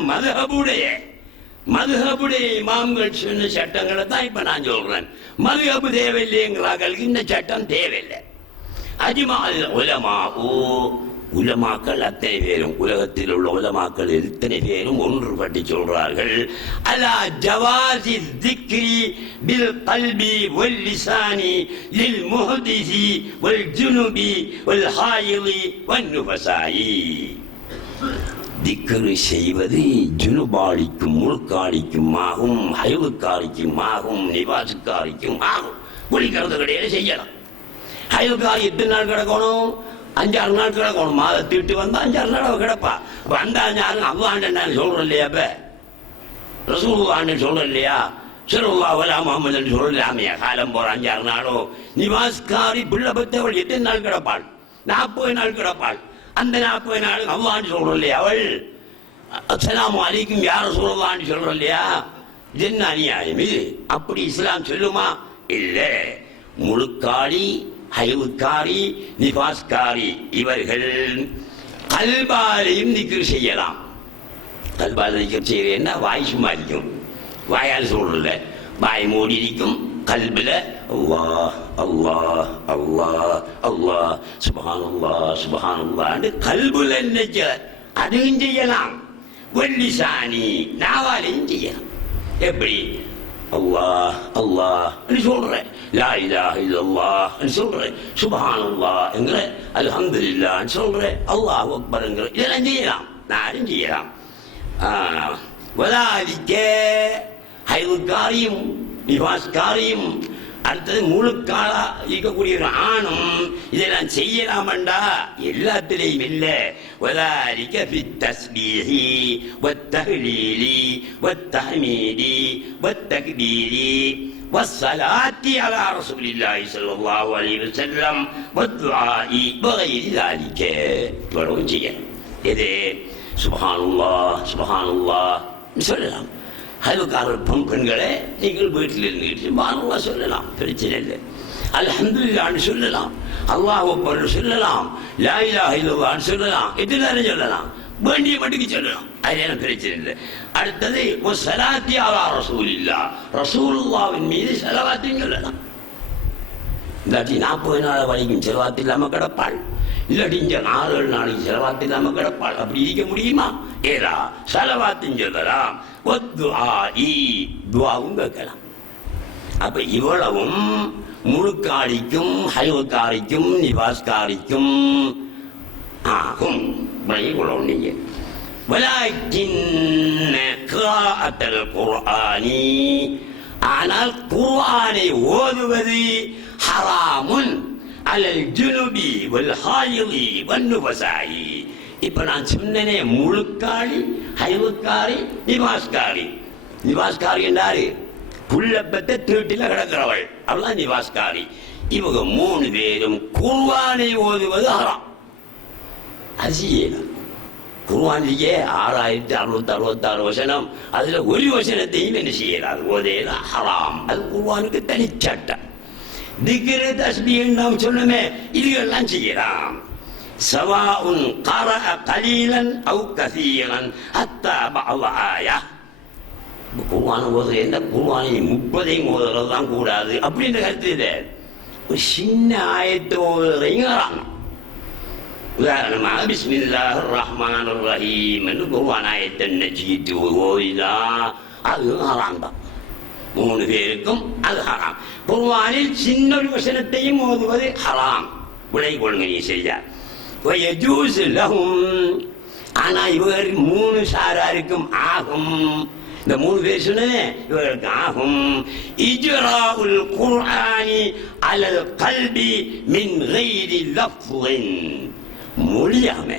மதுஹபுடைய இமாம்கள் சொன்ன சட்டங்களை தான் இப்ப நான் சொல்றேன். மதுஹபு தேவையில்லைங்கிறார்களுக்கு இந்த சட்டம் தேவையில்லை. அஜ்மஅல் உலமாவு, உலமாக்கள் அத்தனை பேரும், உலகத்தில் உள்ள உலமாக்கள் எத்தனை பேரும் ஒன்றுபட்டு சொல்றார்கள், அலா ஜவாஸி திக்ரி பில் கல்பி வல் லிசானி லில் முஹதிஸி வல் ஜுனுபி வல் ஹாயிலி வன் நுஃபஸாயி. திக்ரு செய்வது ஜுனுபாளிக்கும் முழுக்காளிக்கும் ஆகும், ஹைவுக்காளிக்கும் ஆகும், நிவாசுக்காளிக்கும் ஆகும். குளிக்கிறது கிடையாது, செய்யலாம். ஹைவுக்காளி எத்தனை நாள் கிடக்கணும்? 5-6 நாள் கிடக்கணும். மாதத்திட்டு வந்தா 5-6 நாள் கிடப்பா. வந்த 5 அவ்வாண்டு சொல்றோம் இல்லையா? இப்ப ரசூலுல்லாஹ்னு சொல்றோம் இல்லையா? ஸல்லல்லாஹு அலைஹி முஹம்மதுன்னு சொல்லலாமையா? காலம் போற 5-6 நாளும். நிவாஸ்காரி பிள்ளை பெற்றவள் எத்தனை நாள் கிடப்பாள்? 40 நாள் கிடப்பாள். அந்த 40 நாள் அவ்வாண்டு சொல்றோம் இல்லையா? அவள் அஸ்ஸலாமு அலைக்கும் யா ரசூலுல்லாஹ்னு சொல்றோம் இல்லையா? இது என்ன அநியாயம் இது? அப்படி இஸ்லாம் சொல்லுமா? இல்லை. முழுக்காளி, ஹைவுக்காரி, நிபாஸ்காரி இவர்கள் கல்பாலையும் திக்ர் செய்யலாம். கல்பால திக்ர் செய்யறேன்னா வாய் சும்மா இருக்கும், வாயால் சொல்றல, வாய் மூடி இருக்கும். கல்பில அல்லாஹ் அல்லாஹ் அல்லாஹ் அல்லாஹ் சுப்ஹானல்லாஹ் சுப்ஹானல்லாஹ் கல்புல நினைக்க அதுவும் செய்யலாம். வல்லிசானி நாவாலையும் செய்யலாம். எப்படி? அல்லாஹ் அல்லாஹ் சொல்றேன், லா இலாஹ இல்லல்லாஹ் சொல்றேன், சுப்ஹானல்லாஹ் என்கிற, அல்ஹம்துலில்லாஹ் சொல்றேன், அல்லாஹ் அக்பர் என்கிற, இதெல்லாம் செய்யலாம், நானும் செய்யலாம். வலாலிக்க ஹைவுக்காரியும் நிவாஸ்காரியும் அடுத்தது முழுக்காலா இருக்கக்கூடிய ஒரு ஆணும் இதெல்லாம் செய்யலாமண்டா எல்லாத்திலையும் இல்ல. வலாலிக்க ஃபித் தஸ்பீஹி வத்தஹ்லீலி வத்தஹ்மீதி வத்தக்பீரி வஸ்ஸலாத்தி அலா ரசூலில்லாஹி ஸல்லல்லாஹு அலைஹி வஸல்லம் வத்துஆஇ வகைரி ذلك இவ்வளவும் செய்யணும். இது சுப்ஹானல்லாஹ் சுப்ஹானல்லாஹ் சொல்லலாம். ஹைவுக்காரர் பெண்களே, நீங்கள் வீட்டில் இருந்துட்டு சுப்ஹானல்லாஹ் சொல்லலாம், பிரச்சனை இல்லை. அல்ஹம்துலில்லாஹ்னு சொல்லலாம், அல்லாஹ் அக்பர் சொல்லலாம், லா இலாஹ இல்லல்லாஹ் சொல்லலாம், இதெல்லாம் சொல்லலாம், வேண்டிய மட்டுக்கு சொல்லலாம், அதெல்லாம் பிரச்சனை இல்லை. அடுத்தது வஸ்ஸலாத்தி அலா ரசூலில்லாஹ், ரசூலுல்லாஹ்வின் மீது ஸலவாத்தையும் சொல்லலாம். இல்லாட்டி 40 நாள் வரைக்கும் செலவாத்து இல்லாமல் கிடப்பாள், இல்லாட்டி இங்க 4 நாளைக்கு செலவாத்து இல்லாமல் கிடப்பாள். அப்படி இருக்க முடியுமா? ஏதா செலவாத்தும் சொல்லலாம், துவாவும் கேட்கலாம். அப்ப இவ்வளவும் முழுக்காரிக்கும் ஹைவுக்காரிக்கும் நிவாஸ்காரிக்கும் ஆகும். நீங்க ஆனால் குர்ஆனை ஓதுவது ஹராமுன் அலல் ஜுனுபி வல் ஹாயிதி வன் நுஃபஸாயி. இப்ப நான் சொன்னனே, முழுக்காரி ஹைவுக்காரி நிவாஸ்காரி. நிவாஸ்காரி என்றாரு புள்ளப்பத்தை தீட்டில கிடக்கிறவள், அவள்தான் நிவாஸ்காரி. இவங்க 3 பேரும் குர்ஆனை ஓதுவது ஹராம். அசியேனா குர்ஆனிலே 6666 வசனம், அதுல ஒரு வசனத்தையும் என்ன செய்யறாரு, ஓதேனா ஹராம். அது குர்ஆனுக்கு தனிச்சட்டம். திக்ரு தஸ்பீஹ் நாம் சொன்னமே, இதுகெல்லாம் செய்யலாம். சவாஉன் கரஅ கலீலன் அவ் கஸீரன் ஹத்தா பஅத ஆயா. குர்ஆன் ஓதுறது என்ன, குர்ஆனை 30 ஓதுறது தான் கூடாது அப்படின்ற கருத்து இல்லை. ஒரு சின்ன ஆயத்தை ஓதுறதையும் ஹராம். உதாரணமாக பிஸ்மில்லாஹிர் ரஹ்மானிர் ரஹீம் என்று குர்ஆன் ஆயத்தை நஜீத் ஓதினா அது ஹராம் தான். 3 பேருக்கும் அது ஹராம். குர்ஆனில் சின்ன ஒரு வசனத்தையும் ஓதுவது ஹராம். விளை கொள்ளுங்க நீ சரியா. ஆனா இவர் 3 சாராருக்கும் ஆகும். இந்த 3 பேர் சொன்னே இவருக்கு ஆகும். இஜ்ராஉல் குர்ஆனி அலல் கல்பி மின் கைரி லஃப்ஸின். மொழியாம,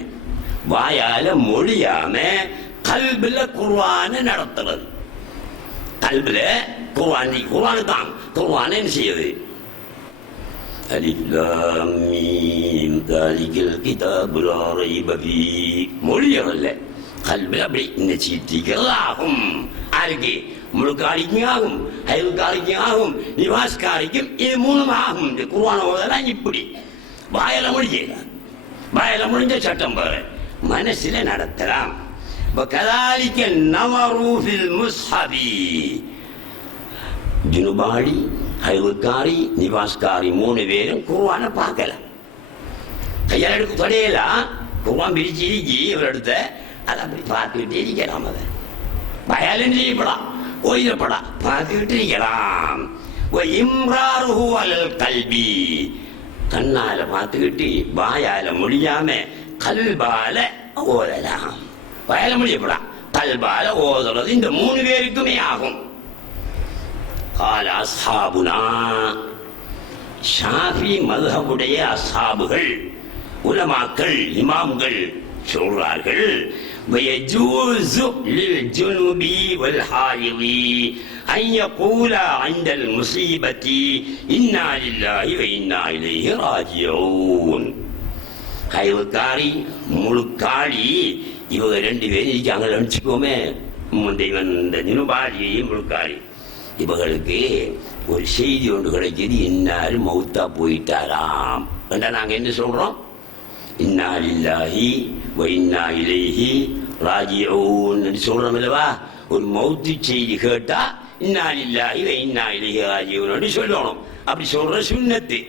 வாயால மொழியாம கல்பில குர்ஆனை நடத்துறது. கல்பில குர்ஆன் தான் குர்ஆனை என்ன செய்யுது? அலிஃப் லாம் மீம் தாலிகல் கிதாபு லா ரைப ஃபீஹ். மொழியல்ல, கல்பில் அப்படி இந்த சீட்டிகளாகும். அதுக்கு முழுக்காரிக்கும் ஆகும், ஹைவுக்காரிக்கும் ஆகும், நிவாஸ்காரிக்கும். இது 3 ஆகும். இந்த குர்ஆன் ஓதலாம் இப்படி வாயில மொழியல, வாயில முடிஞ்ச சட்டம் பாரு, மனசுல நடத்தலாம். وكذلك النظر في المصحف. ஜுனுபாடி ஹைவுக்காரி நிவாஸ்காரி 3 பேரும் குர்ஆனை பார்க்கலாம். கையால் எடுக்க தொடையலாம். குர்ஆன் பிரிச்சு இருக்கி இவரெடுத்த அதை அப்படி பார்த்துக்கிட்டே இருக்கலாம். அதை பயாலும் செய்யப்படாம், ஓய்தப்படாம், பார்த்துக்கிட்டு இருக்கலாம். இம்ராருஹு அலல் கல்பி. கண்ணால பார்த்துக்கிட்டு வாயால முடியாம கல்பால ஓதலாம். வாயால முடியப்படாம், கல்பால ஓதுறது இந்த 3 பேருக்குமே ஆகும். கால அஸ்ஹாபுனா. ஷாஃபி மذஹபுடைய அஸ்ஹாபுகள், உலமாக்கள், இமாம்கள் சொல்றார்கள், ويجوز للجنب والحائض أن يقول عند المصيبة إنا لله وإنا إليه راجعون. ஹைவுக்காரி முழுக்காளி இவங்க 2 பேரும் இருக்காங்கன்னு நினச்சிக்கோமே. இந்த ஜுனுபாடி முழுக்காளி இவர்களுக்கு ஒரு செய்தி ஒன்று கிடைக்கிது, இன்னாரு மௌத்தா போயிட்டாராம். நாங்கள் என்ன சொல்றோம்? இன்னா லில்லாஹி வ இன்னா இலைஹி ராஜிஊன் சொல்றோம் இல்லவா? ஒரு மௌத்து செய்தி கேட்டா இன்னா லில்லாஹி வ இன்னா இலைஹி ராஜிஊன் சொல்லணும். அப்படி சொல்ற சுன்னத்து.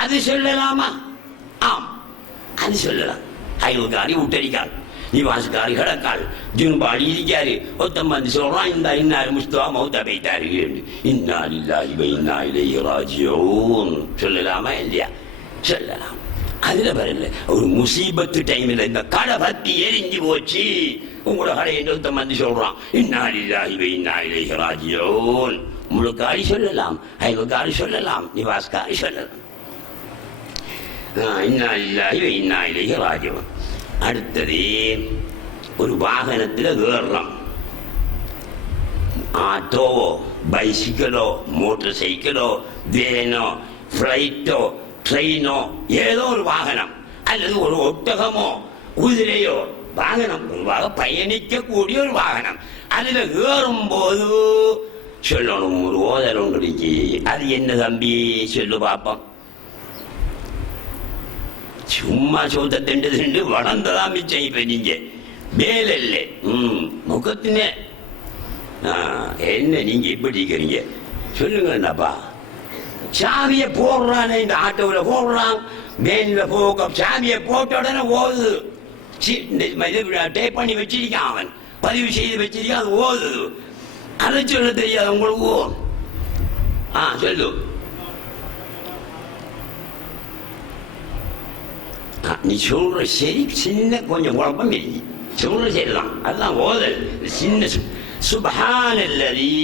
அது சொல்லலாமா? ஆம், அது சொல்லலாம். ஹைவுக்காரி விட்டடிக்காள். நிவாஸ்காரி கிடக்காள் ஜுன்பாடி இருக்காரு ஒருத்தம் வந்து சொல்றான் இந்த இன்னாரு முஸ்துவா மௌத்தா போயிட்டாரு இன்னா லில்லாஹி வ இன்னா இலைஹி ராஜிஊன் சொல்லலாமா இல்லையா? சொல்லலாம். அதுல வரல ஒரு முசீபத்து டைம்ல இந்த கடை பத்தி எரிஞ்சு போச்சு உங்களோட கடை ஒருத்தம் வந்து சொல்றான் இன்னா லில்லாஹி வ இன்னா இலைஹி ராஜிஊன். முழுக்காரி சொல்லலாம், ஐவக்காரி சொல்லலாம், நிவாஸ்காரி சொல்லலாம். இன்னா லில்லாஹி வ இன்னா இலைஹி ராஜிஊன். அடுத்தது ஒரு வாகனத்தில் ஏறுறோம். ஆட்டோவோ பைசிக்கலோ மோட்டர் சைக்கிளோ வேனோ ஃப்ளைட்டோ ட்ரெயினோ ஏதோ ஒரு வாகனம் அல்லது ஒரு ஒட்டகமோ குதிரையோ வாகனம் பொதுவாக பயணிக்கக்கூடிய ஒரு வாகனம். அதில் ஏறும்போது சொல்லணும் ஒரு ஓதல் உங்களுக்கு. அது என்ன தம்பி சொல்லு பார்ப்போம். சும்மா சொந்த திண்டு திண்டு வளர்ந்ததா மிச்சம். இப்ப நீங்க வேலை இல்லை முகத்தினே என்ன நீங்க இப்படி இருக்கிறீங்க சொல்லுங்கப்பா. சாவியை போடுறானே இந்த ஆட்டோவில் போடுறான் வேன்ல போக சாவியை போட்ட உடனே ஓதுது. டேப் பண்ணி வச்சிருக்கான், அவன் பதிவு செய்து வச்சிருக்கான், அது ஓதுது. அதை சொல்ல தெரியாது உங்களுக்கு? சொல்லு. நீ சொல்ற சரி சின்ன கொஞ்சம் குழப்பம் இல்லை, சொல்ற சரிதான், அதுதான் ஓதல். சின்ன சுப்ஹானல்லதி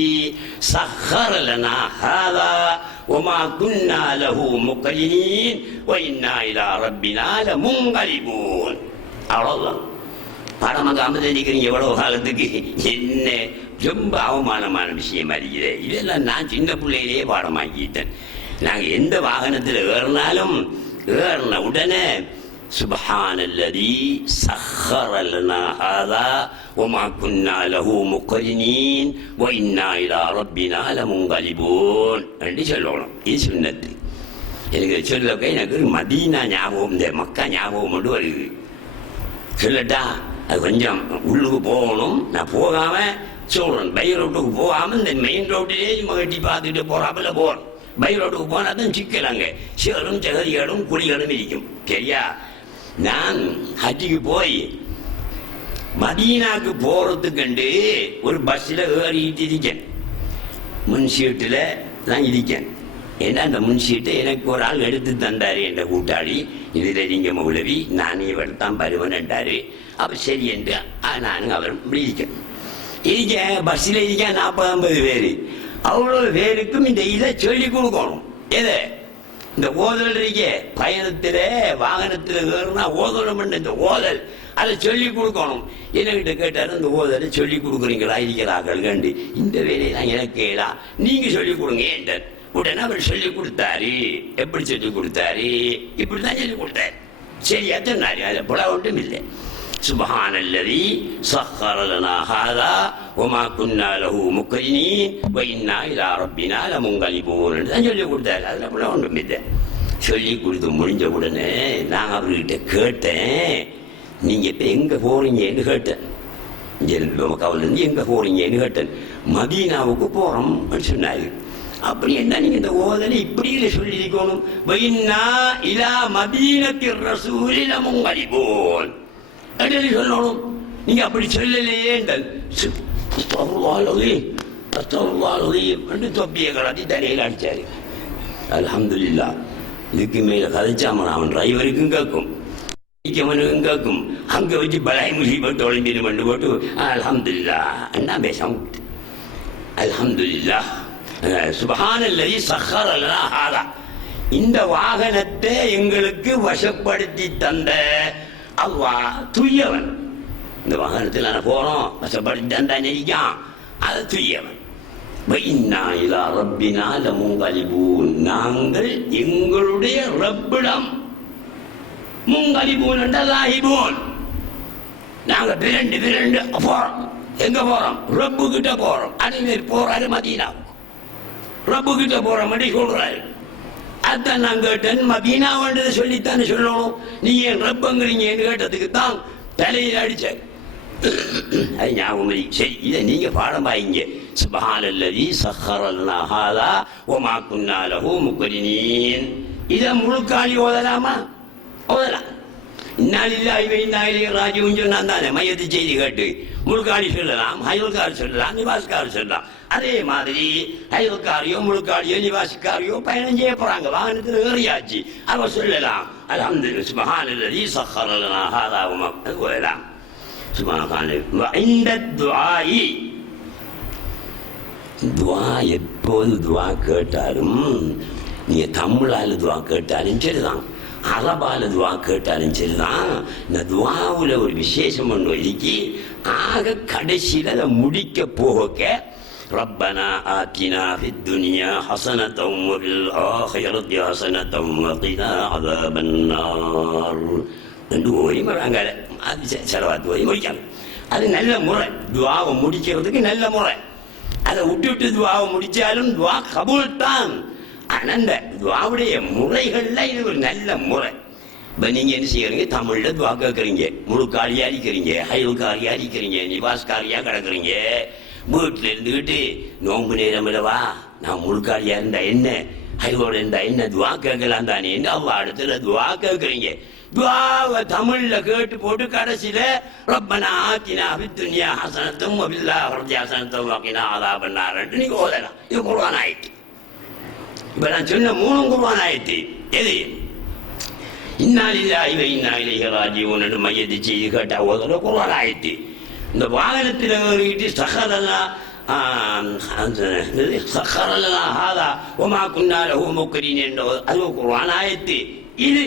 சஹ்ஹர லனா ஹாதா வமா குன்னா லஹு முக்ரினீன் வ இன்னா இலா ரப்பினா லமுன்கலிபூன். அவ்வளவுதான். பரமகாம நினைக்கிறீங்க எவ்வளவு காலத்துக்கு? என்ன ரொம்ப அவமானமான விஷயமா இருக்கிறது. இதெல்லாம் நான் சின்ன பிள்ளையிலேயே பாடமாக்கிட்டேன். நாங்கள் எந்த வாகனத்தில் ஏறினாலும் ஏறின உடனே சுப்ஹானல்லதி சஹ்ஹர லனா ஹாதா வமா குன்னா லஹு முக்ரினீன் வ இன்னா இலா ரப்பினா லமுன்கலிபூன் என்று சொல்லணும். இது சுன்னத்து. எனக்கு சொல்லக்க எனக்கு மதீனா ஞாபகம், இந்த மக்கா ஞாபகம் மட்டும் வருது. சொல்லட்டா? அது கொஞ்சம் உள்ளுக்கு போகணும். நான் போகாம சொல்றேன். பை ரோட்டுக்கு போகாம இந்த மெயின் ரோட்டிலே கட்டி பார்த்துட்டு போறாப்புல போறேன். பை ரோட்டுக்கு போனா தான் சிக்கலாங்க. சேரும் சகதிகளும் குழிகளும் இருக்கும். சரியா? நான் ஹஜ்ஜுக்கு போய் மதீனாக்கு போறதுக்கு ஒரு பஸ்ல ஏறிட்டு இருக்கேன். முன் சீட்டுல தான் இருக்கேன். ஏன்னா அந்த முன் சீட்டை எனக்கு ஒரு ஆள் எடுத்து தந்தாரு என்ற கூட்டாளி. இதுல நீங்க மௌலவி நானே எடுத்தான் பருவன் என்றாரு. அப்ப சரி என்று நானும் அவரும் இருக்கேன். பஸ்ல இருக்க 40-50 பேரு. அவ்வளவு பேருக்கும் இந்த இதை சொல்லி கொடுக்கணும். எதை? இந்த ஓதல் இருக்க பயணத்துல வாகனத்துல ஏறுனா ஓதணும். இந்த ஓதல் அதை சொல்லி கொடுக்கணும். என்கிட்ட கேட்டாரு, இந்த ஓதலை சொல்லி கொடுக்குறீங்களா இருக்கிறார்கள் கண்டு. இந்த வேலையெல்லாம் எனக்கு கேளா, நீங்க சொல்லி கொடுங்க என்றார். உடனே அவர் சொல்லி கொடுத்தாரு. எப்படி சொல்லி கொடுத்தாரு? இப்படிதான் சொல்லி கொடுத்தாரு. சரியா சொன்னாரு. அதை போல ஒன்றும் இல்லை. சுப்ஹானல்லதி சஹ்ஹர லனா ஹாதா வமா குன்னா லஹு முக்ரினீன் வ இன்னா இலா ரப்பினா லமுன்கலிபூன் தான் சொல்லி கொடுத்தாரு. அதில் போல ஒன்றும் இல்லை. சொல்லி கொடுத்து முடிஞ்ச உடனே நான் அவர்கிட்ட கேட்டேன், நீங்க இப்ப எங்க போறீங்கன்னு கேட்டேன். கவலேருந்து எங்க போறீங்கன்னு கேட்டேன். மதீனாவுக்கு போறோம்னு சொன்னாரு. அப்படி என்ன நீங்க இந்த ஓதனை இப்படி சொல்லியிருக்கணும். வ இன்னா இலா மதீனத்திர் ரசூலி லமுன்கலிபூன் சொல்லணும். நீங்க அப்படி சொல்லலையே தொப்பியை கலத்தி தலையில் அடிச்சாரு. அல்ஹம்துலில்லாஹ். இதுக்கு மேல கதைச்சாமன் அவன் டிரைவருக்கும் கேட்கும், கேட்கும். அங்க வச்சு பலாய் முசீபத் தொலைஞ்சிரு மண்டு போட்டு அல்ஹம்துலில்லாஹ் அண்ணா பேசாம அல்ஹம்துலில்லாஹ். சுப்ஹானல்லதி சஹ்ஹர லனா ஹாதா. இந்த வாகனத்தை எங்களுக்கு வசப்படுத்தி தந்த அல்லாஹ் துய்யவன். இந்த வாகனத்தில் நான் போறோம், வசப்படுத்தி தந்தான் நினைக்கான், அது துய்யவன். நாங்கள் எங்களுடைய ரப்பிடம் முங்கலிபூன் என்றாகிபூன். நாங்க விரண்டு போறோம். எங்க போறோம்? ரப்பு கிட்ட போறோம். அனைவர் போறாரு மதீனா. ரப்பு கிட்ட போறோம் சொல்றாரு. அதான் நான் கேட்டேன், மதீனாவன்றதை சொல்லித்தானே சொல்லணும். நீ ஏன் ரப்பங்கிறீங்கன்னு கேட்டதுக்கு தான் தலையில் அடிச்சார். அது ஞாபகம். சரி, இதை நீங்க பாடம் பாய்ங்க. சுப்ஹானல்லதி சஹ்ஹர லனா ஹாதா வமா குன்னா லஹு முக்ரினீன். இதை முழுக்காணி ஓதலாமா? ஓதலாம். இன்னாலில்லாஹி வ இன்னா இலைஹி ராஜிஊன் சொன்னா தானே மையத்து செய்தி கேட்டு முழுக்காளி சொல்லலாம், ஹைவல்கார் சொல்லலாம், நிவாசிக்கார் சொல்லலாம். அதே மாதிரி ஹைவல்காரியோ முழுக்காளியோ நிவாசிக்காரியோ பயணம் செய்ய போறாங்க, வாகனத்தில் ஏறியாச்சு, அவ சொல்லலாம் அல்ஹம்துலில்லாஹ் சுப்ஹானல்லதீ ஸக்கர லனா ஹாதா வ மா கூறலாம். சுப்ஹானல்லாஹ் இந்த துஆஇ துஆ எப்போது துஆ கேட்டாலும் நீங்க தமிழால துஆ கேட்டாலும் சரிதான், அரபால துவா கேட்டாலும் சரிதான். இந்த துவாவுல ஒரு விசேஷம் ஒன்று இருக்கு. ஆக கடைசியில் அதை முடிக்க போக ரப்பனா ஆத்தினா ஃபித் துன்யா ஹஸனத்தம் வ ஃபில் ஆখিরাতি ஹஸனத்தம் வ கினா அஸாபன்னார் என்று ஓதி வராங்க. அது ஸலவாத் ஓதி முடிக்காங்க. அது நல்ல முறை, துவாவை முடிக்கிறதுக்கு நல்ல முறை. அதை விட்டு துவாவை முடிச்சாலும் துவா கபூல் தான். ஆனால் இந்த துவாவுடைய முறைகள்ல இது ஒரு நல்ல முறை. இப்போ நீங்கள் என்ன செய்யறீங்க, தமிழில் துவா கேட்குறீங்க, முழுக்காளியாக இருக்கிறீங்க, ஹைவல்காரியாக இருக்கிறீங்க, நிவாஸ்காரியாக கிடக்குறீங்க, வீட்டில் இருந்துக்கிட்டு நோம்பு நேரம் இல்லவா, நான் முழுக்காளியாக இருந்தா என்ன, ஹைவோட இருந்தா என்ன, துவா கேட்கலாம் தானே என்று அவ்வளோ இடத்துல துவா கேட்குறீங்க. துவாவை தமிழில் கேட்டு போட்டு கடைசியில் ரப்பனா ஆத்தினா ஃபித் துன்யா ஹஸனத்தம் வ ஃபில் ஆখিরাতি ஹஸனத்தம் வ கினா அஸாபன்னார் நீங்கள் ஓதலாம். இது குர்ஆன் ஆயிட்டு. இப்ப நான் சொன்ன 3 குர்ஆன் ஆயத்து எது? இன்னாலில்லாஹி வ இன்னா இலைஹி ராஜிஊன் என்று மையத்து செய்தி கேட்டா ஓதுற குர்ஆன் ஆயத்து. இந்த வாகனத்தில் ஏறிட்டு சஹரலனா ஹாதா வ மா குன்னா லஹு முக்ரின் என்ற அது குர்ஆன் ஆயத்து. இது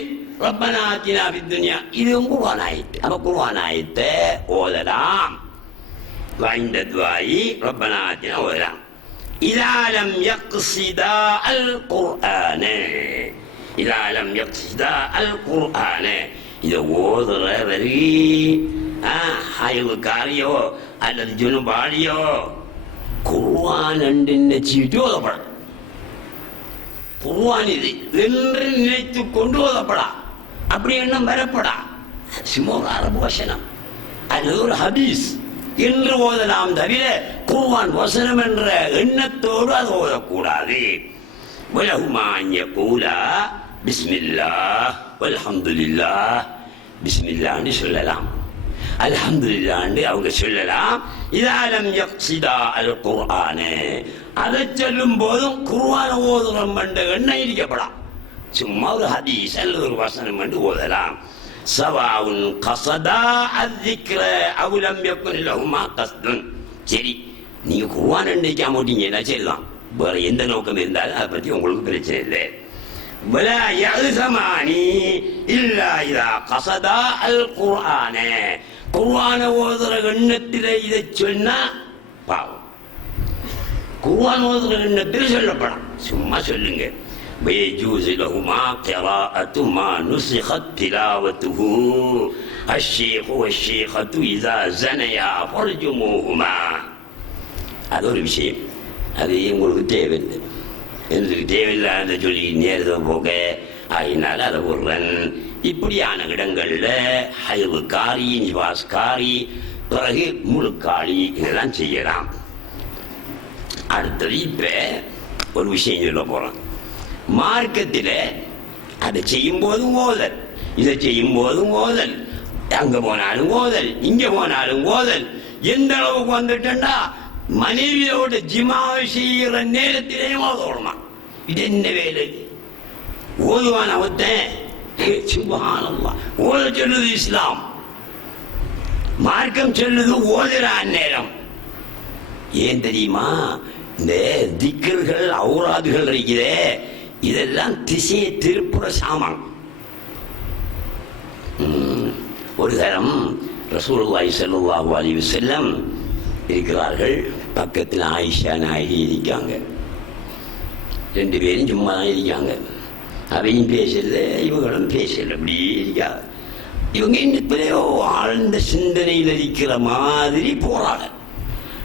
ரப்பனா ஆத்தினா ஃபித் துன்யா இதுவும் குர்ஆன் ஆயத்து. அப்ப குர்ஆன் ஆயத்தை ஓதலாம். இந்த துஆஇ ரப்பனா ஆத்தினா ஓதலாம். إذا لم يقصدا القرآن إذا لم يقصدا القرآن إذا ஓதுற வரி ஹைவல்காரியோ அல்லது ஜுனுபாலியோ குர்ஆன் என்று நினைச்சிட்டு ஓதப்படும். குர்ஆன் இது என்று நினைத்து கொண்டு ஓதப்படா, அப்படி எண்ணம் வரப்படா. சும்மா ஒரு அரபு வசனம் அல்லது ஒரு ஹதீஸ் என்று ஓதலாம் தவிர குர்ஆன் வசனம் என்ற எண்ணத்தோடு அது ஓதக்கூடாது. வலஹுமா அன் யகூலா பிஸ்மில்லாஹ் வல்ஹம்துலில்லாஹ். பிஸ்மில்லாஹ்னு சொல்லலாம், அல்ஹம்துலில்லாஹ்னு அவங்க சொல்லலாம். இதா லம் யக்ஸிதா அல் குர்ஆன அதை சொல்லும் போதும் குர்ஆன் ஓதுறோம் என்ற எண்ணம் இருக்கப்படாம். சும்மா ஒரு ஹதீஸ் அல்லது ஒரு வசனம் என்று ஓதலாம். சவாவுன் கஸதா அஸ்ஸிக்ர அவ் லம் யகுன் லஹுமா கஸ்துன். சரி, நீங்க குர்ஆன் நினைக்காம ஓட்டிங்கன்னா சரிதான், வேற எந்த நோக்கம் இருந்தாலும் அதை பற்றி உங்களுக்கு பிரச்சனை இல்லை. வலா யஸமானி இல்லா இதா கஸதா அல் குர்ஆன. குர்ஆன ஓதுற எண்ணத்தில் இதை சொன்னா பாவம். குர்ஆன் ஓதுற எண்ணத்தில் சொல்லப்படும், சும்மா சொல்லுங்க. ويجوز لهما قراءة ما نسخت تلاوته الشيخ والشيخة إذا زنيا فرجموهما. அது ஒரு விஷயம், அது உங்களுக்கு தேவையில்லை, எனக்கு தேவையில்லாத சொல்லி நேரத்தை போக ஆகினால அதை ஒருவன் இப்படியான இடங்கள்ல ஹைவல்காரி நிவாஸ்காரி பிறகு முழுக்காளி இதெல்லாம் செய்யலாம். அடுத்தது இப்ப ஒரு விஷயம் சொல்ல போறோம். மார்க்கத்தில் அதை செய்யும் போதும் ஓதல், இதை செய்யும் போதும் ஓதல், அங்க போனாலும் ஓதல், இங்க போனாலும் ஓதல். எந்த அளவுக்கு வந்துட்டா மனைவியோட ஜிமாவை செய்கிற நேரத்திலேயும் ஓதணுமா? இது என்ன வேலை? ஓதுவான் அவத்தன் சுப்ஹானல்லாஹ். ஓத சொல்லுது இஸ்லாம், மார்க்கம் சொல்லுது ஓதுறான் நேரம். ஏன் தெரியுமா? இந்த திக்ர்கள் ஔராதுகள் இருக்கிறே, இதெல்லாம் திசையை திருப்புற சாமான். ஒரு தரம் ரசூலுல்லாஹி ஸல்லல்லாஹு அலைஹி வஸல்லம் இருக்கிறார்கள், பக்கத்தில் ஆயிஷா நாயகி இருக்காங்க. 2 பேரும் சும்மா தான் இருக்காங்க. அவையும் பேசல, இவங்களும் பேசல, அப்படி இருக்காங்க. இவங்க இன்னத்திலேயோ ஆழ்ந்த சிந்தனையில் இருக்கிற மாதிரி போறாங்க.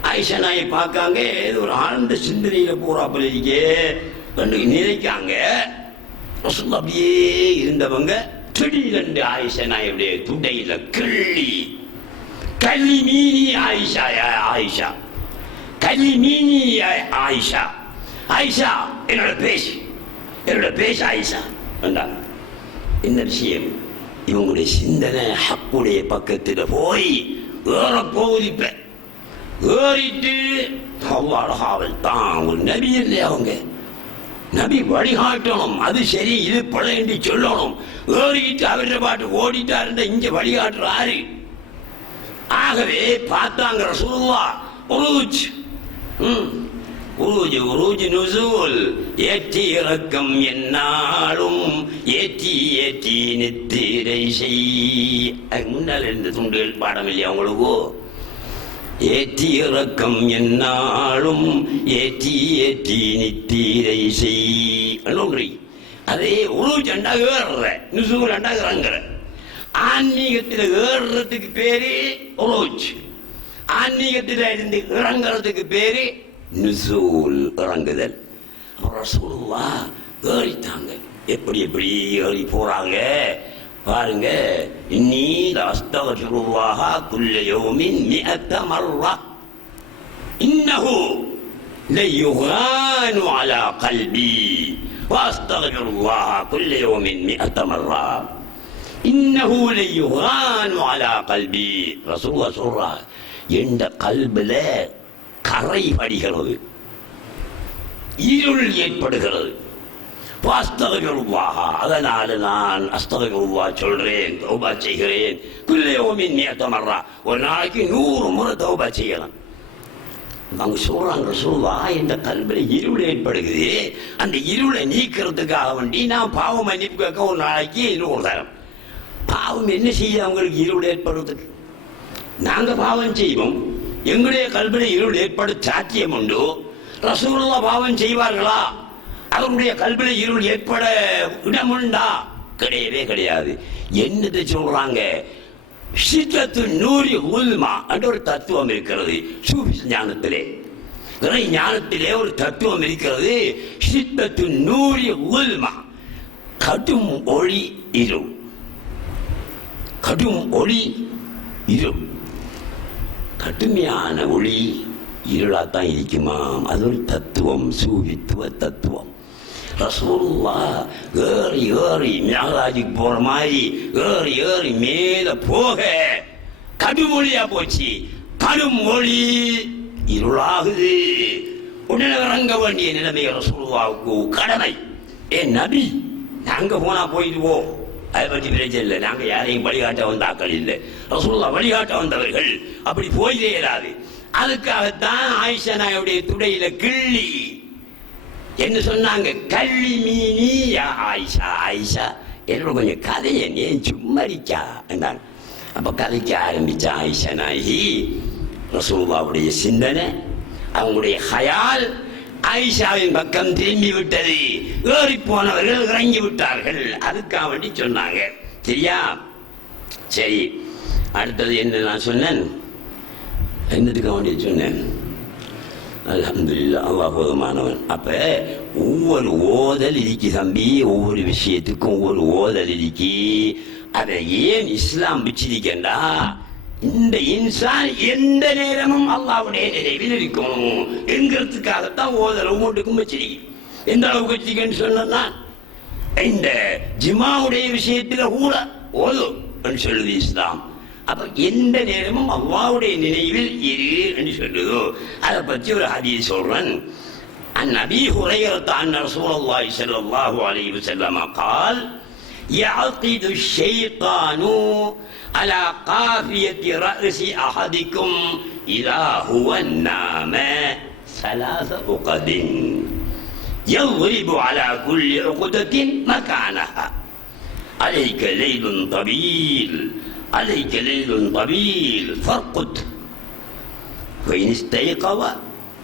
ஆயிஷா நாயை பார்க்காங்க, ஏதோ ஒரு ஆழ்ந்த சிந்தனையில போறாப்பல இருக்கே நினைக்காங்க. ரசூலுல்லாஹ் அப்படியே இருந்தவங்க திடீரென்று ஆயிஷா நாயுடைய துடையில கலிமீனி ஆயிஷா, ஆயிஷா கலிமீனி ஆயிஷா, ஆயிஷா என்னோட பேசு ஆயிஷா வந்தாங்க. என்ன விஷயம்? இவங்களுடைய சிந்தனை ஹக்குடைய பக்கத்தில் போய் ஏற போகுதிப்ப ஏறிட்டு அல்லாஹாவல் தான் ஒரு நபி இல்லை அவங்க நபி வழிகாட்டணும் அது சரி இது பழ என்று சொல்லணும் ஏறிட்டு அவരുടെ பாட்டு ஓடிட்டாருன்ற இங்க வழிகாட்டுறாரு ஆகவே பார்த்தாங்க ரசூலுல்லாஹ் உருஜ் உருஜ் உருஜ் நுசூல் ஏற்றி இறக்கம் என்னாலும் ஏற்றி ஏற்றி நித்திரை செய் முன்னால் இருந்த துண்டுகள் பாடம் இல்லையா அவங்களுக்கு ஏற்றி இறக்கம் என்னாலும் ஏற்றி ஏற்றி நித்திரை செய் அதே உருஜ் அண்டா ஏறுற நுசூல் அண்டா இறங்குற ஆன்மீகத்தில் ஏறுறதுக்கு பேரு உருஜ் ஆன்மீகத்தில் இருந்து இறங்குறதுக்கு பேரு நுசூல் இறங்குதல் ரசூலுல்லாஹ் ஏறிட்டாங்க எப்படி எப்படி ஏறி போறாங்க பாருங்க இன்னீ அஸ்தக்ஃபிருல்லாஹ குல்ல யௌமின் 100 மர்ரா இன்னஹு லயுகானு அலா கல்பி வஅஸ்தக்ஃபிருல்லாஹ குல்ல யௌமின் 100 மர்ரா இன்னஹு லயுகானு அலா கல்பி ரசூலுல்லாஹ் சொல்றார் என்ற கல்பில கரை படிகிறது இருள் ஏற்படுகிறது அதனால நான் அஸ்தக்ஃபிருல்லாஹ் சொல்றேன் தௌபா செய்கிறேன் குல்ல யௌமின் 100 மர்ரா ஒரு நாளைக்கு 100 முறை தௌபா செய்யலாம் அவங்க சொல்றாங்க ரசூலுல்லாஹ் இந்த கல்வில இருள் ஏற்படுகிறது அந்த இருளை நீக்கிறதுக்காக வேண்டி நான் பாவம் மன்னிப்பு கேட்க ஒரு நாளைக்கு 100 தரம் பாவம் என்ன செய்ய அவங்களுக்கு இருள் ஏற்படுறதுக்கு நாங்க பாவம் செய்வோம் எங்களுடைய கல்வில இருள் ஏற்பட சாத்தியம் உண்டு ரசூலுல்லாஹ் பாவம் செய்வார்களா அவருடைய கல்வில இருள் ஏற்பட இடமுண்டா கிடையவே கிடையாது என்னது சொல்றாங்க சித்தத்து நூறி உல்மா என்ற ஒரு தத்துவம் இருக்கிறது சூஃபி ஞானத்திலே இறை ஞானத்திலே ஒரு தத்துவம் இருக்கிறது சித்தத்து நூறி உல்மா கடும் ஒளி இரு கடும் ஒளி இரு கடுமையான ஒளி இருளாத்தான் இருக்குமாம் அது ஒரு தத்துவம் சூஃபித்துவ தத்துவம் ரசூலுல்லாஹ் ஏறி ஏறி மிஅராஜுக்கு போற மாதிரி ஏறி ஏறி மேல போக கடுமொழியா போச்சு கடும் மொழி இருளாகுது உடனே இறங்க வேண்டிய நிலைமை ரசூலுல்லாஹ்வுக்கு கடமை ஏன் நபி நாங்க போனா போயிடுவோம் அதை பற்றி பிரச்சனை இல்லை நாங்க யாரையும் வழிகாட்ட வந்தாக்கள் இல்லை ரசூலுல்லாஹ் வழிகாட்ட வந்தவர்கள் அப்படி போயிடே இராது அதுக்காகத்தான் ஆயிஷா நாயுடைய துடையில கிள்ளி என்ன சொன்னாங்க கள்ளி மீனி ஆயிஷா ஆயிஷா என்னோட கொஞ்சம் கதையை ஏன் சும்மரிக்கா என்றான் அப்ப கதைக்க ஆரம்பிச்ச ஆயிஷா நாயகி ரசூலுல்லாஹ்வுடைய சிந்தனை அவங்களுடைய ஹயால் ஆயிஷாவின் பக்கம் திரும்பி விட்டது ஏறி போனவர்கள் இறங்கி விட்டார்கள் அதுக்காக வேண்டி சொன்னாங்க சரியா சரி அடுத்தது என்ன நான் சொன்னேன் என்னதுக்காக வேண்டி சொன்னேன் அல்ஹம்துலில்லாஹ் அல்லாஹ் போதுமானவன் அப்ப ஒவ்வொரு ஓதல் இருக்கு தம்பி ஒவ்வொரு விஷயத்துக்கும் ஒவ்வொரு ஓதல் இருக்கு அதை ஏன் இஸ்லாம் வச்சிருக்கேன்டா இந்த இன்சான் எந்த நேரமும் அல்லாஹ்வுடைய நினைவில் இருக்கணும் என்கிறதுக்காகத்தான் ஓதல் ஒவ்வொன்றுக்கும் வச்சிருக்கேன் எந்த அளவுக்கு வச்சிருக்கேன்னு சொன்னா இந்த ஜிமாவுடைய விஷயத்துல கூட ஓதும் சொல்லுது இஸ்லாம் அப்ப எந்த நேரமும் அல்லாஹ்வுடைய நினைவில் இரு என்று சொல்லுதோ அதை பற்றி ஒரு ஹதீஸ் சொல்றேன் عن أبي هريرة أن رسول الله صلى الله عليه وسلم قال يعقد الشيطان على قافية رأس أحدكم إذا هو نام 3 عقد يضرب على كل عقدة مكانها عليك ليل طويل عليك ليل طويل فارقد فإن استيقظ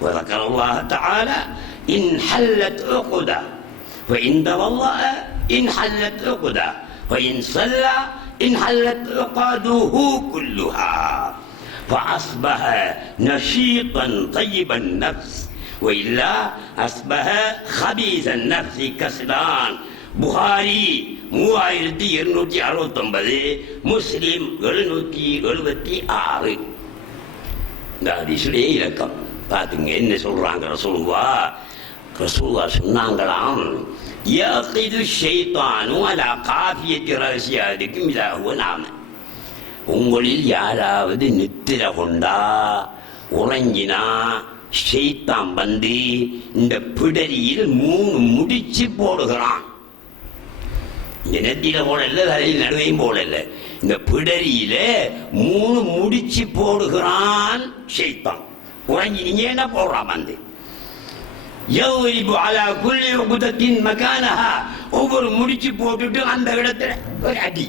وذكر الله تعالى إن حلت عقدة فإن تولى إن حلت عقدة فإن صلى إن حلت عقده كلها فأصبح نشيطا طيب النفس وإلا أصبح خبيث النفس كسلان புகாரி 3269 முஸ்லிம் 776 இந்த ஹதீஸுடைய இலக்கம் பாத்துங்க என்ன சொல்றாங்க ரசூலுல்லாஹ் சொன்னாங்களாம் யகிது ஷைத்தானு அலா காஃபியத்தி ரஹ்சியாதிக்கும் இதாஹுவ நாம. உங்களில் யாராவது நித்திர கொண்டா உறங்கினா ஷைத்தான் வந்து இந்த பிடரியில் 3 முடிச்சு போடுகிறான். இந்த நெத்தியில போடல, தலையில் நடுவையும் போடல, இந்த பிடரியில 3 முடிச்சு போடுகிறான் ஷைத்தான். உறங்கி நீங்க என்ன போடுறான் வந்து ஒவ்வொரு முடிச்சு போட்டுட்டு அந்த இடத்துல ஒரு அடி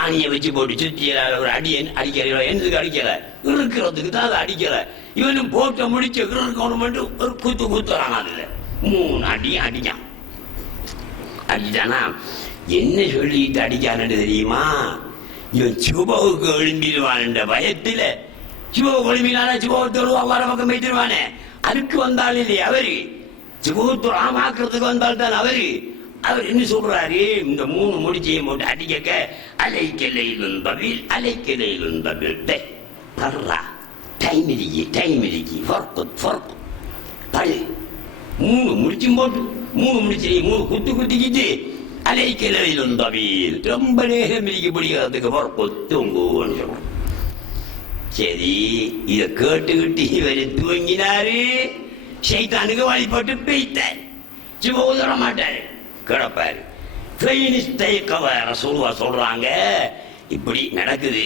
ஆணியை வச்சு போட்டு சுத்திய ஒரு அடி அடிக்கிற எனக்கு அடிக்கல இருக்கிறதுக்கு தான் அதை அடிக்கல. இவனும் போட்ட முடிச்ச இருக்கணும் மட்டும் ஒரு குத்துறான். அதுல 3 அடி அடிக்கான். அடிச்சானா என்ன சொல்லிட்டு அடிக்கான்னு தெரியுமா? இவன் சுபவுக்கு எழும்பிடுவான் என்ற பயத்துல. சுபவு எழும்பினால சுபவத்தோடு அவ்வாறு பக்கம் வைத்திருவானே, அதுக்கு வந்தால் இல்லையே அவரு, சுபவத்தோடு ஆமாக்குறதுக்கு வந்தால் தான் அவரு. அவர் என்ன சொல்றாரு? இந்த 3 முடிச்சையும் போட்டு அடிக்க அலைக்கலையிலும் தவில் அலைக்கலையிலும் தவில் பர்றா டைம் இருக்கு பழு 3 முடிச்சும் போட்டு 3 முடிச்சையும் 3 குத்திக்கிட்டு அலைக்கலையிலும் தவில் ரொம்ப நேரம் இருக்கு பிடிக்கிறதுக்கு பொறுப்புங்குன்னு சொல்றோம். சரி, இதை கேட்டுக்கிட்டு இவரு தூங்கினாரு. ஷைத்தானுக்கு வழிபட்டு பெய்த்தார். சும்மா உதற மாட்டாரு, கிடப்பாரு. சொல்றாங்க இப்படி நடக்குது.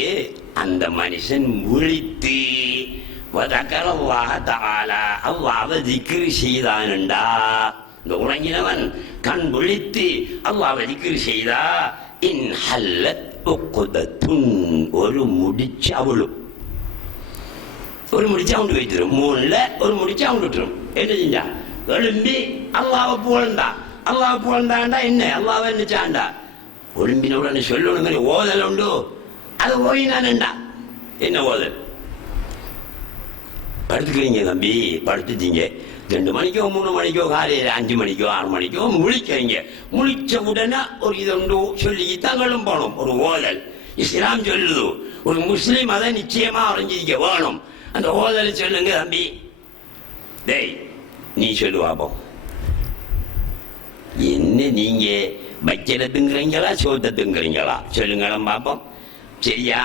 அந்த மனுஷன் விழித்து அல்லாஹ்வை திக்ரு செய்தான்டா. இந்த உறங்கினவன் கண் விழித்து அல்லாஹ்வை திக்ரு செய்தா இன் ஹல்லத் உக்தத்துன் ஒரு முடிச்சு அவளும் ஒரு முடிச்சா அவண்டு வைத்திரும். 3ல ஒரு முடிச்சா அவண்டு விட்டுரும். என்ன செஞ்சா? எழும்பி அல்லாஹ்வை புகழ்ந்தா. அல்லாஹ்வை புகழ்ந்தாண்டா என்ன? அல்லாஹ்வை என்னச்சாண்டா? ஒழும்பின உடனே சொல்லணும் மாதிரி ஓதல் உண்டு. அது ஓயினான்டா. என்ன ஓதல்? படுத்துக்கிறீங்க தம்பி, படுத்துட்டீங்க. 2 மணிக்கோ 3 மணிக்கோ காலையில் 5 மணிக்கோ 6 மணிக்கோ முழிக்கிறீங்க. முழிச்ச உடனே ஒரு இதொண்டு சொல்லி தங்களும் போகணும். ஒரு ஓதல் இஸ்லாம் சொல்லுது. ஒரு முஸ்லீம் அதை நிச்சயமா அறிஞ்சிருக்க வேணும். அந்த ஓதலை சொல்லுங்க தம்பி. டேய் நீ சொல்லுவாப்போம். என்ன நீங்க பச்சனை திங்குறீங்களா சோத்தை திங்குறீங்களா? சொல்லுங்களேன் பாப்போம். சரியா?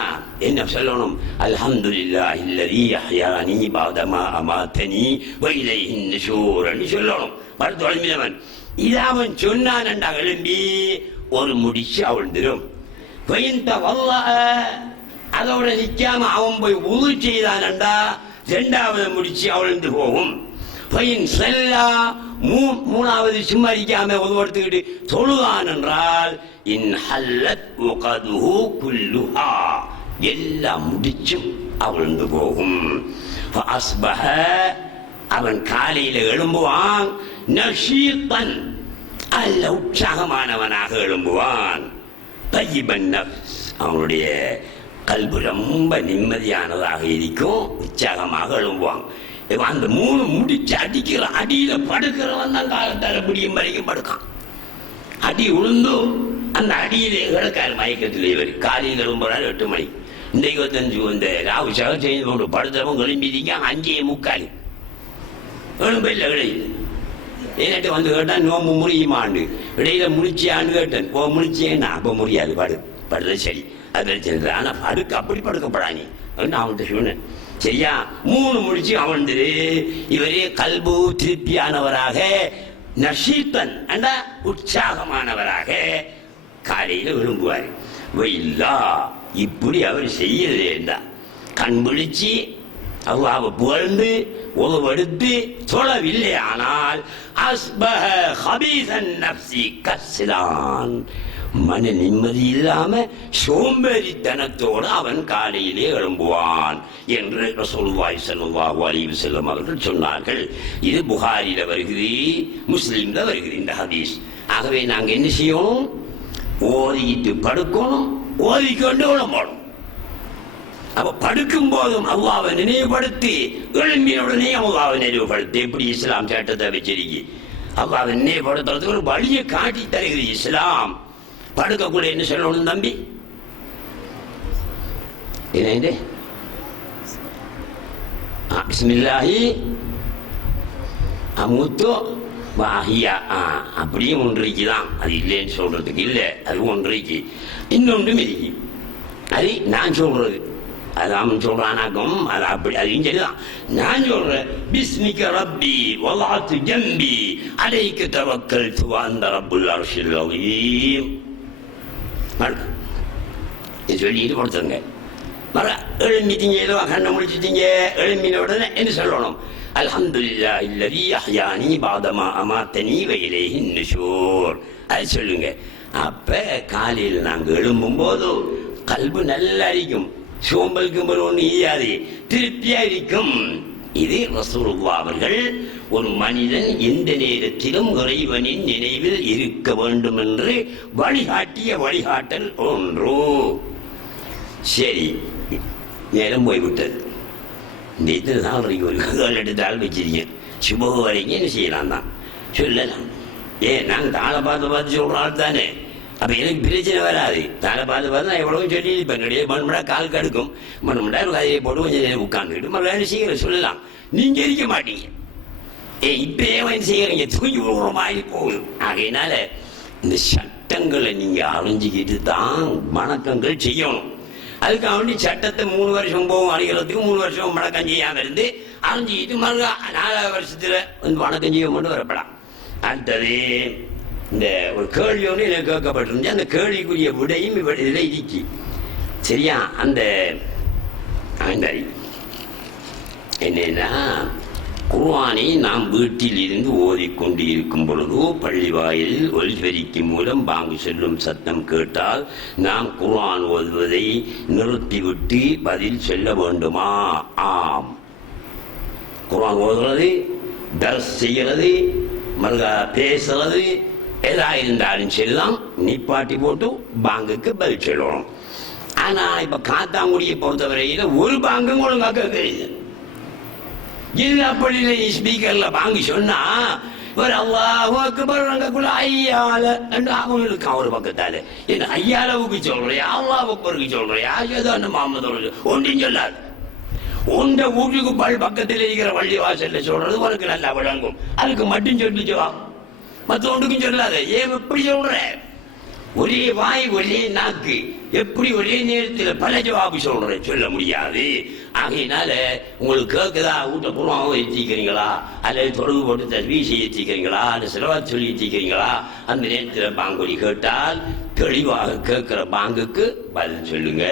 என்ன சொல்லணும்? அல்ஹம்துலில்லாஹி அல்லதி அஹ்யானி பஅதமா அமாதனி வ இலைஹின் நுஷூர்னு சொல்லணும். படுத்து எழும்பினவன் இதை அவன் சொன்னான்டா எழும்பி ஒரு முடிச்சு அவிழ்ந்துடும். அதோட நிக்காம அவன் போய் உது செய்தான்டா 2வது முடிச்சு அவிழ்ந்து போகும். பையன் செல்லா 3வது சும்மா அடிக்காம உதவெடுத்துக்கிட்டு தொழுதான் என்றால் இன் ஹல்லத் உகதுஹு குல்லுஹா எல்லா முடிச்சும் அவிழ்ந்து போகும். ஃபஅஸ்பஹ அவன் காலையில எழும்புவான் நஷீத்தன் அல்ல உற்சாகமானவனாக எழும்புவான். தய்யிபன் நஃப்ஸ் அவனுடைய கல்பு ரொம்ப நிம்மதியானதாக இருக்கும். உற்சாகமாக எழும்புவான். அந்த 3 முடிச்சு அடிக்கிற அடியில படுக்கிறவன் தான் காலத்தால பிடியும் வரைக்கும் படுக்கான். அடி உளுந்து அந்த அடியிலே கிடக்காரு மயக்கத்தில். இவர் காலையில் எழும்புறாரு 8 மணி. இந்த 25 இந்த ராகு சக செய்து கொண்டு படுத்தவங்க எழும்பிதிங்க 5:45 எழும்பில்ல கிடையாது. என்னட்டு வந்து கேட்டான் நோம்பு முடியுமாண்டு. இடையில முடிச்சியான்னு கேட்டேன். முடிச்சேன்னா அப்போ முடியாது, படுறது சரி அது பிரச்சனை. ஆனா படுக்க அப்படி படுக்கப்படானி அவன்கிட்ட சொன்னேன். சரியா? 3 முடிச்சு அவன்து. இவரே கல்பு திருப்தியானவராக நஷீத்தன் அண்டா உற்சாகமானவராக காலையில் விரும்புவார். இல்லா இப்படி அவர் செய்யலேண்டா கண் விழிச்சு அல்லாஹ்வை புகழ்ந்து உதவெடுத்து தொழவில்லை. ஆனால் அஸ்பஹ ஹபீஸன் நஃப்ஸி கஸ்லான் மன நிம்மதி இல்லாம சோம்பேறித்தனத்தோடு அவன் காலையிலே எழும்புவான் என்று ரசூலுல்லாஹி ஸல்லல்லாஹு அலைஹி வஸல்லம் அவர்கள் சொன்னார்கள். இது புகாரில வருகிறது, முஸ்லிம்ல வருகிறது இந்த ஹதீஸ். ஆகவே நாங்க என்ன செய்யணும்? ஓதிட்டு படுக்கணும், ஓதிக்கொண்டு எழும்பணும். அப்ப படுக்கும் போதும் அல்லாஹ்வை நினைவுபடுத்தி எழும்பினுடனே அல்லாஹ்வை நினைவுபடுத்தி எப்படி இஸ்லாம் சட்டத்தை வச்சிருக்கு. அல்லாஹ்வை நினைவுபடுத்துறதுக்கு ஒரு வழியை காட்டி தருகிறது இஸ்லாம். படுக்கக்கூட என்ன சொல்லணும் தம்பி? என்ன பிஸ்மில்லாஹி அமுத்து வாஹியா அப்படியும் ஒன்றைக்கு தான், அது இல்லைன்னு சொல்றதுக்கு இல்லை, அது ஒன்றைக்கு. இன்னொன்றும் இருக்கு, அது நான் சொல்றது, அது அவன் சொல்றானாக்கும், அது அப்படி அதையும் சரிதான். நான் சொல்றேன், பிஸ்மிக ரப்பி வலாத்து ஜம்பி அலைக்கு தவக்கல்து வஅன்த ரப்புல் அர்ஷில் அஸீம் சொல்லிட்டு கொடுத்துருங்க. மர எழும்பிட்டீங்க, ஏதோ கண்ணை முடிச்சுட்டீங்க, எழும்பின உடனே என்ன சொல்லணும்? அல்ஹம்துலில்லாஹி அல்லதி அஹ்யானி பஅதமா அமாத்தனி வ இலைஹி நுஷூர். அது சொல்லுங்க. அப்ப காலையில் நாங்கள் எழும்பும் போது கல்பு நல்லா இருக்கும், சோம்பல் கும்பல் ஒன்று ஈயாது, திருப்தியா இருக்கும். இது ரசூலுல்லாஹ் அவர்கள் ஒரு மனிதன் எந்த நேரத்திலும் இறைவனின் நினைவில் இருக்க வேண்டும் என்று வழிகாட்டிய வழிகாட்டல் ஒன்று. சரி, நேரம் போய்விட்டது. இந்த இத்தனை நாள் வரைக்கும் ஒரு 7-8 நாள் வச்சிருக்கேன். சுப வரைக்கும் என்ன செய்யலாம் தான் சொல்லலாம். நாங்கள் தாளை பார்த்து சொல்கிற ஆள் தானே, அப்போ எனக்கு பிரச்சனை வராது. தாளை பார்த்து நான் எவ்வளவு சொல்லி இப்போ கிடையாது. மண்மடா கால் கடுக்கும், மண்மடா கதையை போட்டு கொஞ்சம் நேரம் உட்காந்துக்கிட்டு மறுபடியும் செய்கிற சொல்லலாம். நீங்கள் இருக்க மாட்டீங்க, இப்பயே வந்து செய்கிறீங்க, தூங்கி விடுற மாதிரி போகுது. ஆகையினால இந்த சட்டங்களை நீங்கள் அறிஞ்சிக்கிட்டு தான் வணக்கங்கள் செய்யணும். அதுக்காக வேண்டி சட்டத்தை 3 வருஷம் போகும் அணிகிறதுக்கு 3 வருஷம் வணக்கம் செய்யாமல் இருந்து அறிஞ்சிக்கிட்டு மறுபடியும் 4வது வருஷத்தில் வந்து வணக்கம் செய்ய மட்டும் வரப்படாம். அடுத்தது இந்த ஒரு கேள்வி ஒன்று எனக்கு கேட்கப்பட்டிருந்துச்சு. அந்த கேள்விக்குரிய விடையும் இதில் இருக்கு. சரியா? அந்த என்னன்னா, குர்ஆனை நாம் வீட்டில் இருந்து ஓதிக்கொண்டு இருக்கும் பொழுது பள்ளிவாயில் ஒலிபெருக்கி மூலம் பாங்கு செல்லும் சத்தம் கேட்டால் நாம் குர்ஆன் ஓதுவதை நிறுத்திவிட்டு பதில் சொல்ல வேண்டுமா? ஆம். குர்ஆன் ஓதுறது, தர்ஸ் செய்கிறது, மறுகா பேசுறது, எதா இருந்தாலும் செல்லாம் நிப்பாட்டி போட்டு பாங்குக்கு பதில் சொல்லணும். ஆனா இப்ப காத்தாங்குடியை பொறுத்தவரையில ஒரு பாங்கும் ஒழுங்காக கேட்குது. இது அப்படி ஸ்பீக்கர்ல வாங்கி சொன்னா ஒரு அல்லாஹு அக்பர் அங்கக்குள்ள ஐயால என்று அவன் இருக்கான் ஒரு பக்கத்தால. என்ன ஐயாலவுக்கு சொல்றியா, அல்லாஹ் அக்பருக்கு சொல்றியா, ஏதோ அந்த மாமது ஒன்றும் சொல்லாது. உண்ட வீட்டுக்கு பக்கத்தில் இருக்கிற வள்ளி வாசல்ல சொல்றது உனக்கு நல்லா விளங்கும். அதுக்கு மட்டும் சொல்லிச்சுவா, மற்ற ஒன்றுக்கும் சொல்லாத. ஏன் எப்படி சொல்ற? ஒரே வாய் ஒரே நாக்கு, எப்படி ஒரே நேரத்தில் பல ஜவாபு சொல்றேன் சொல்ல முடியாது. ஆகையினால உங்களுக்கு கேட்குதா, வீட்டை பூர்வமாக ஏற்றிக்கிறீங்களா, அல்லது தொடர்பு போட்டு தஸ்பீஹ் ஏற்றிக்கிறீங்களா, அல்லது செலவாத் சொல்லி ஏற்றிக்கிறீங்களா, அந்த நேரத்தில் பாங்கொலி கேட்டால் தெளிவாக கேட்கிற பாங்குக்கு பதில் சொல்லுங்க.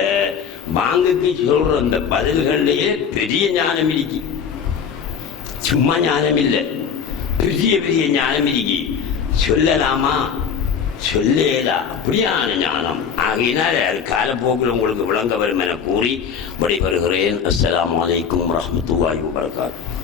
பாங்குக்கு சொல்ற அந்த பதில்கள்லயே பெரிய ஞானம் இருக்கு, சும்மா ஞானம் இல்லை, பெரிய பெரிய ஞானம் இருக்கு. சொல்லலாமா, சொல்லேதா, அப்படியான ஞானம். ஆகையினால அது காலப்போக்கில் உங்களுக்கு விளங்க வரும் என கூறி விடைபெறுகிறேன். அஸ்ஸலாமு அலைக்கும் வரஹ்மத்துல்லாஹி வபரகாத்துஹு.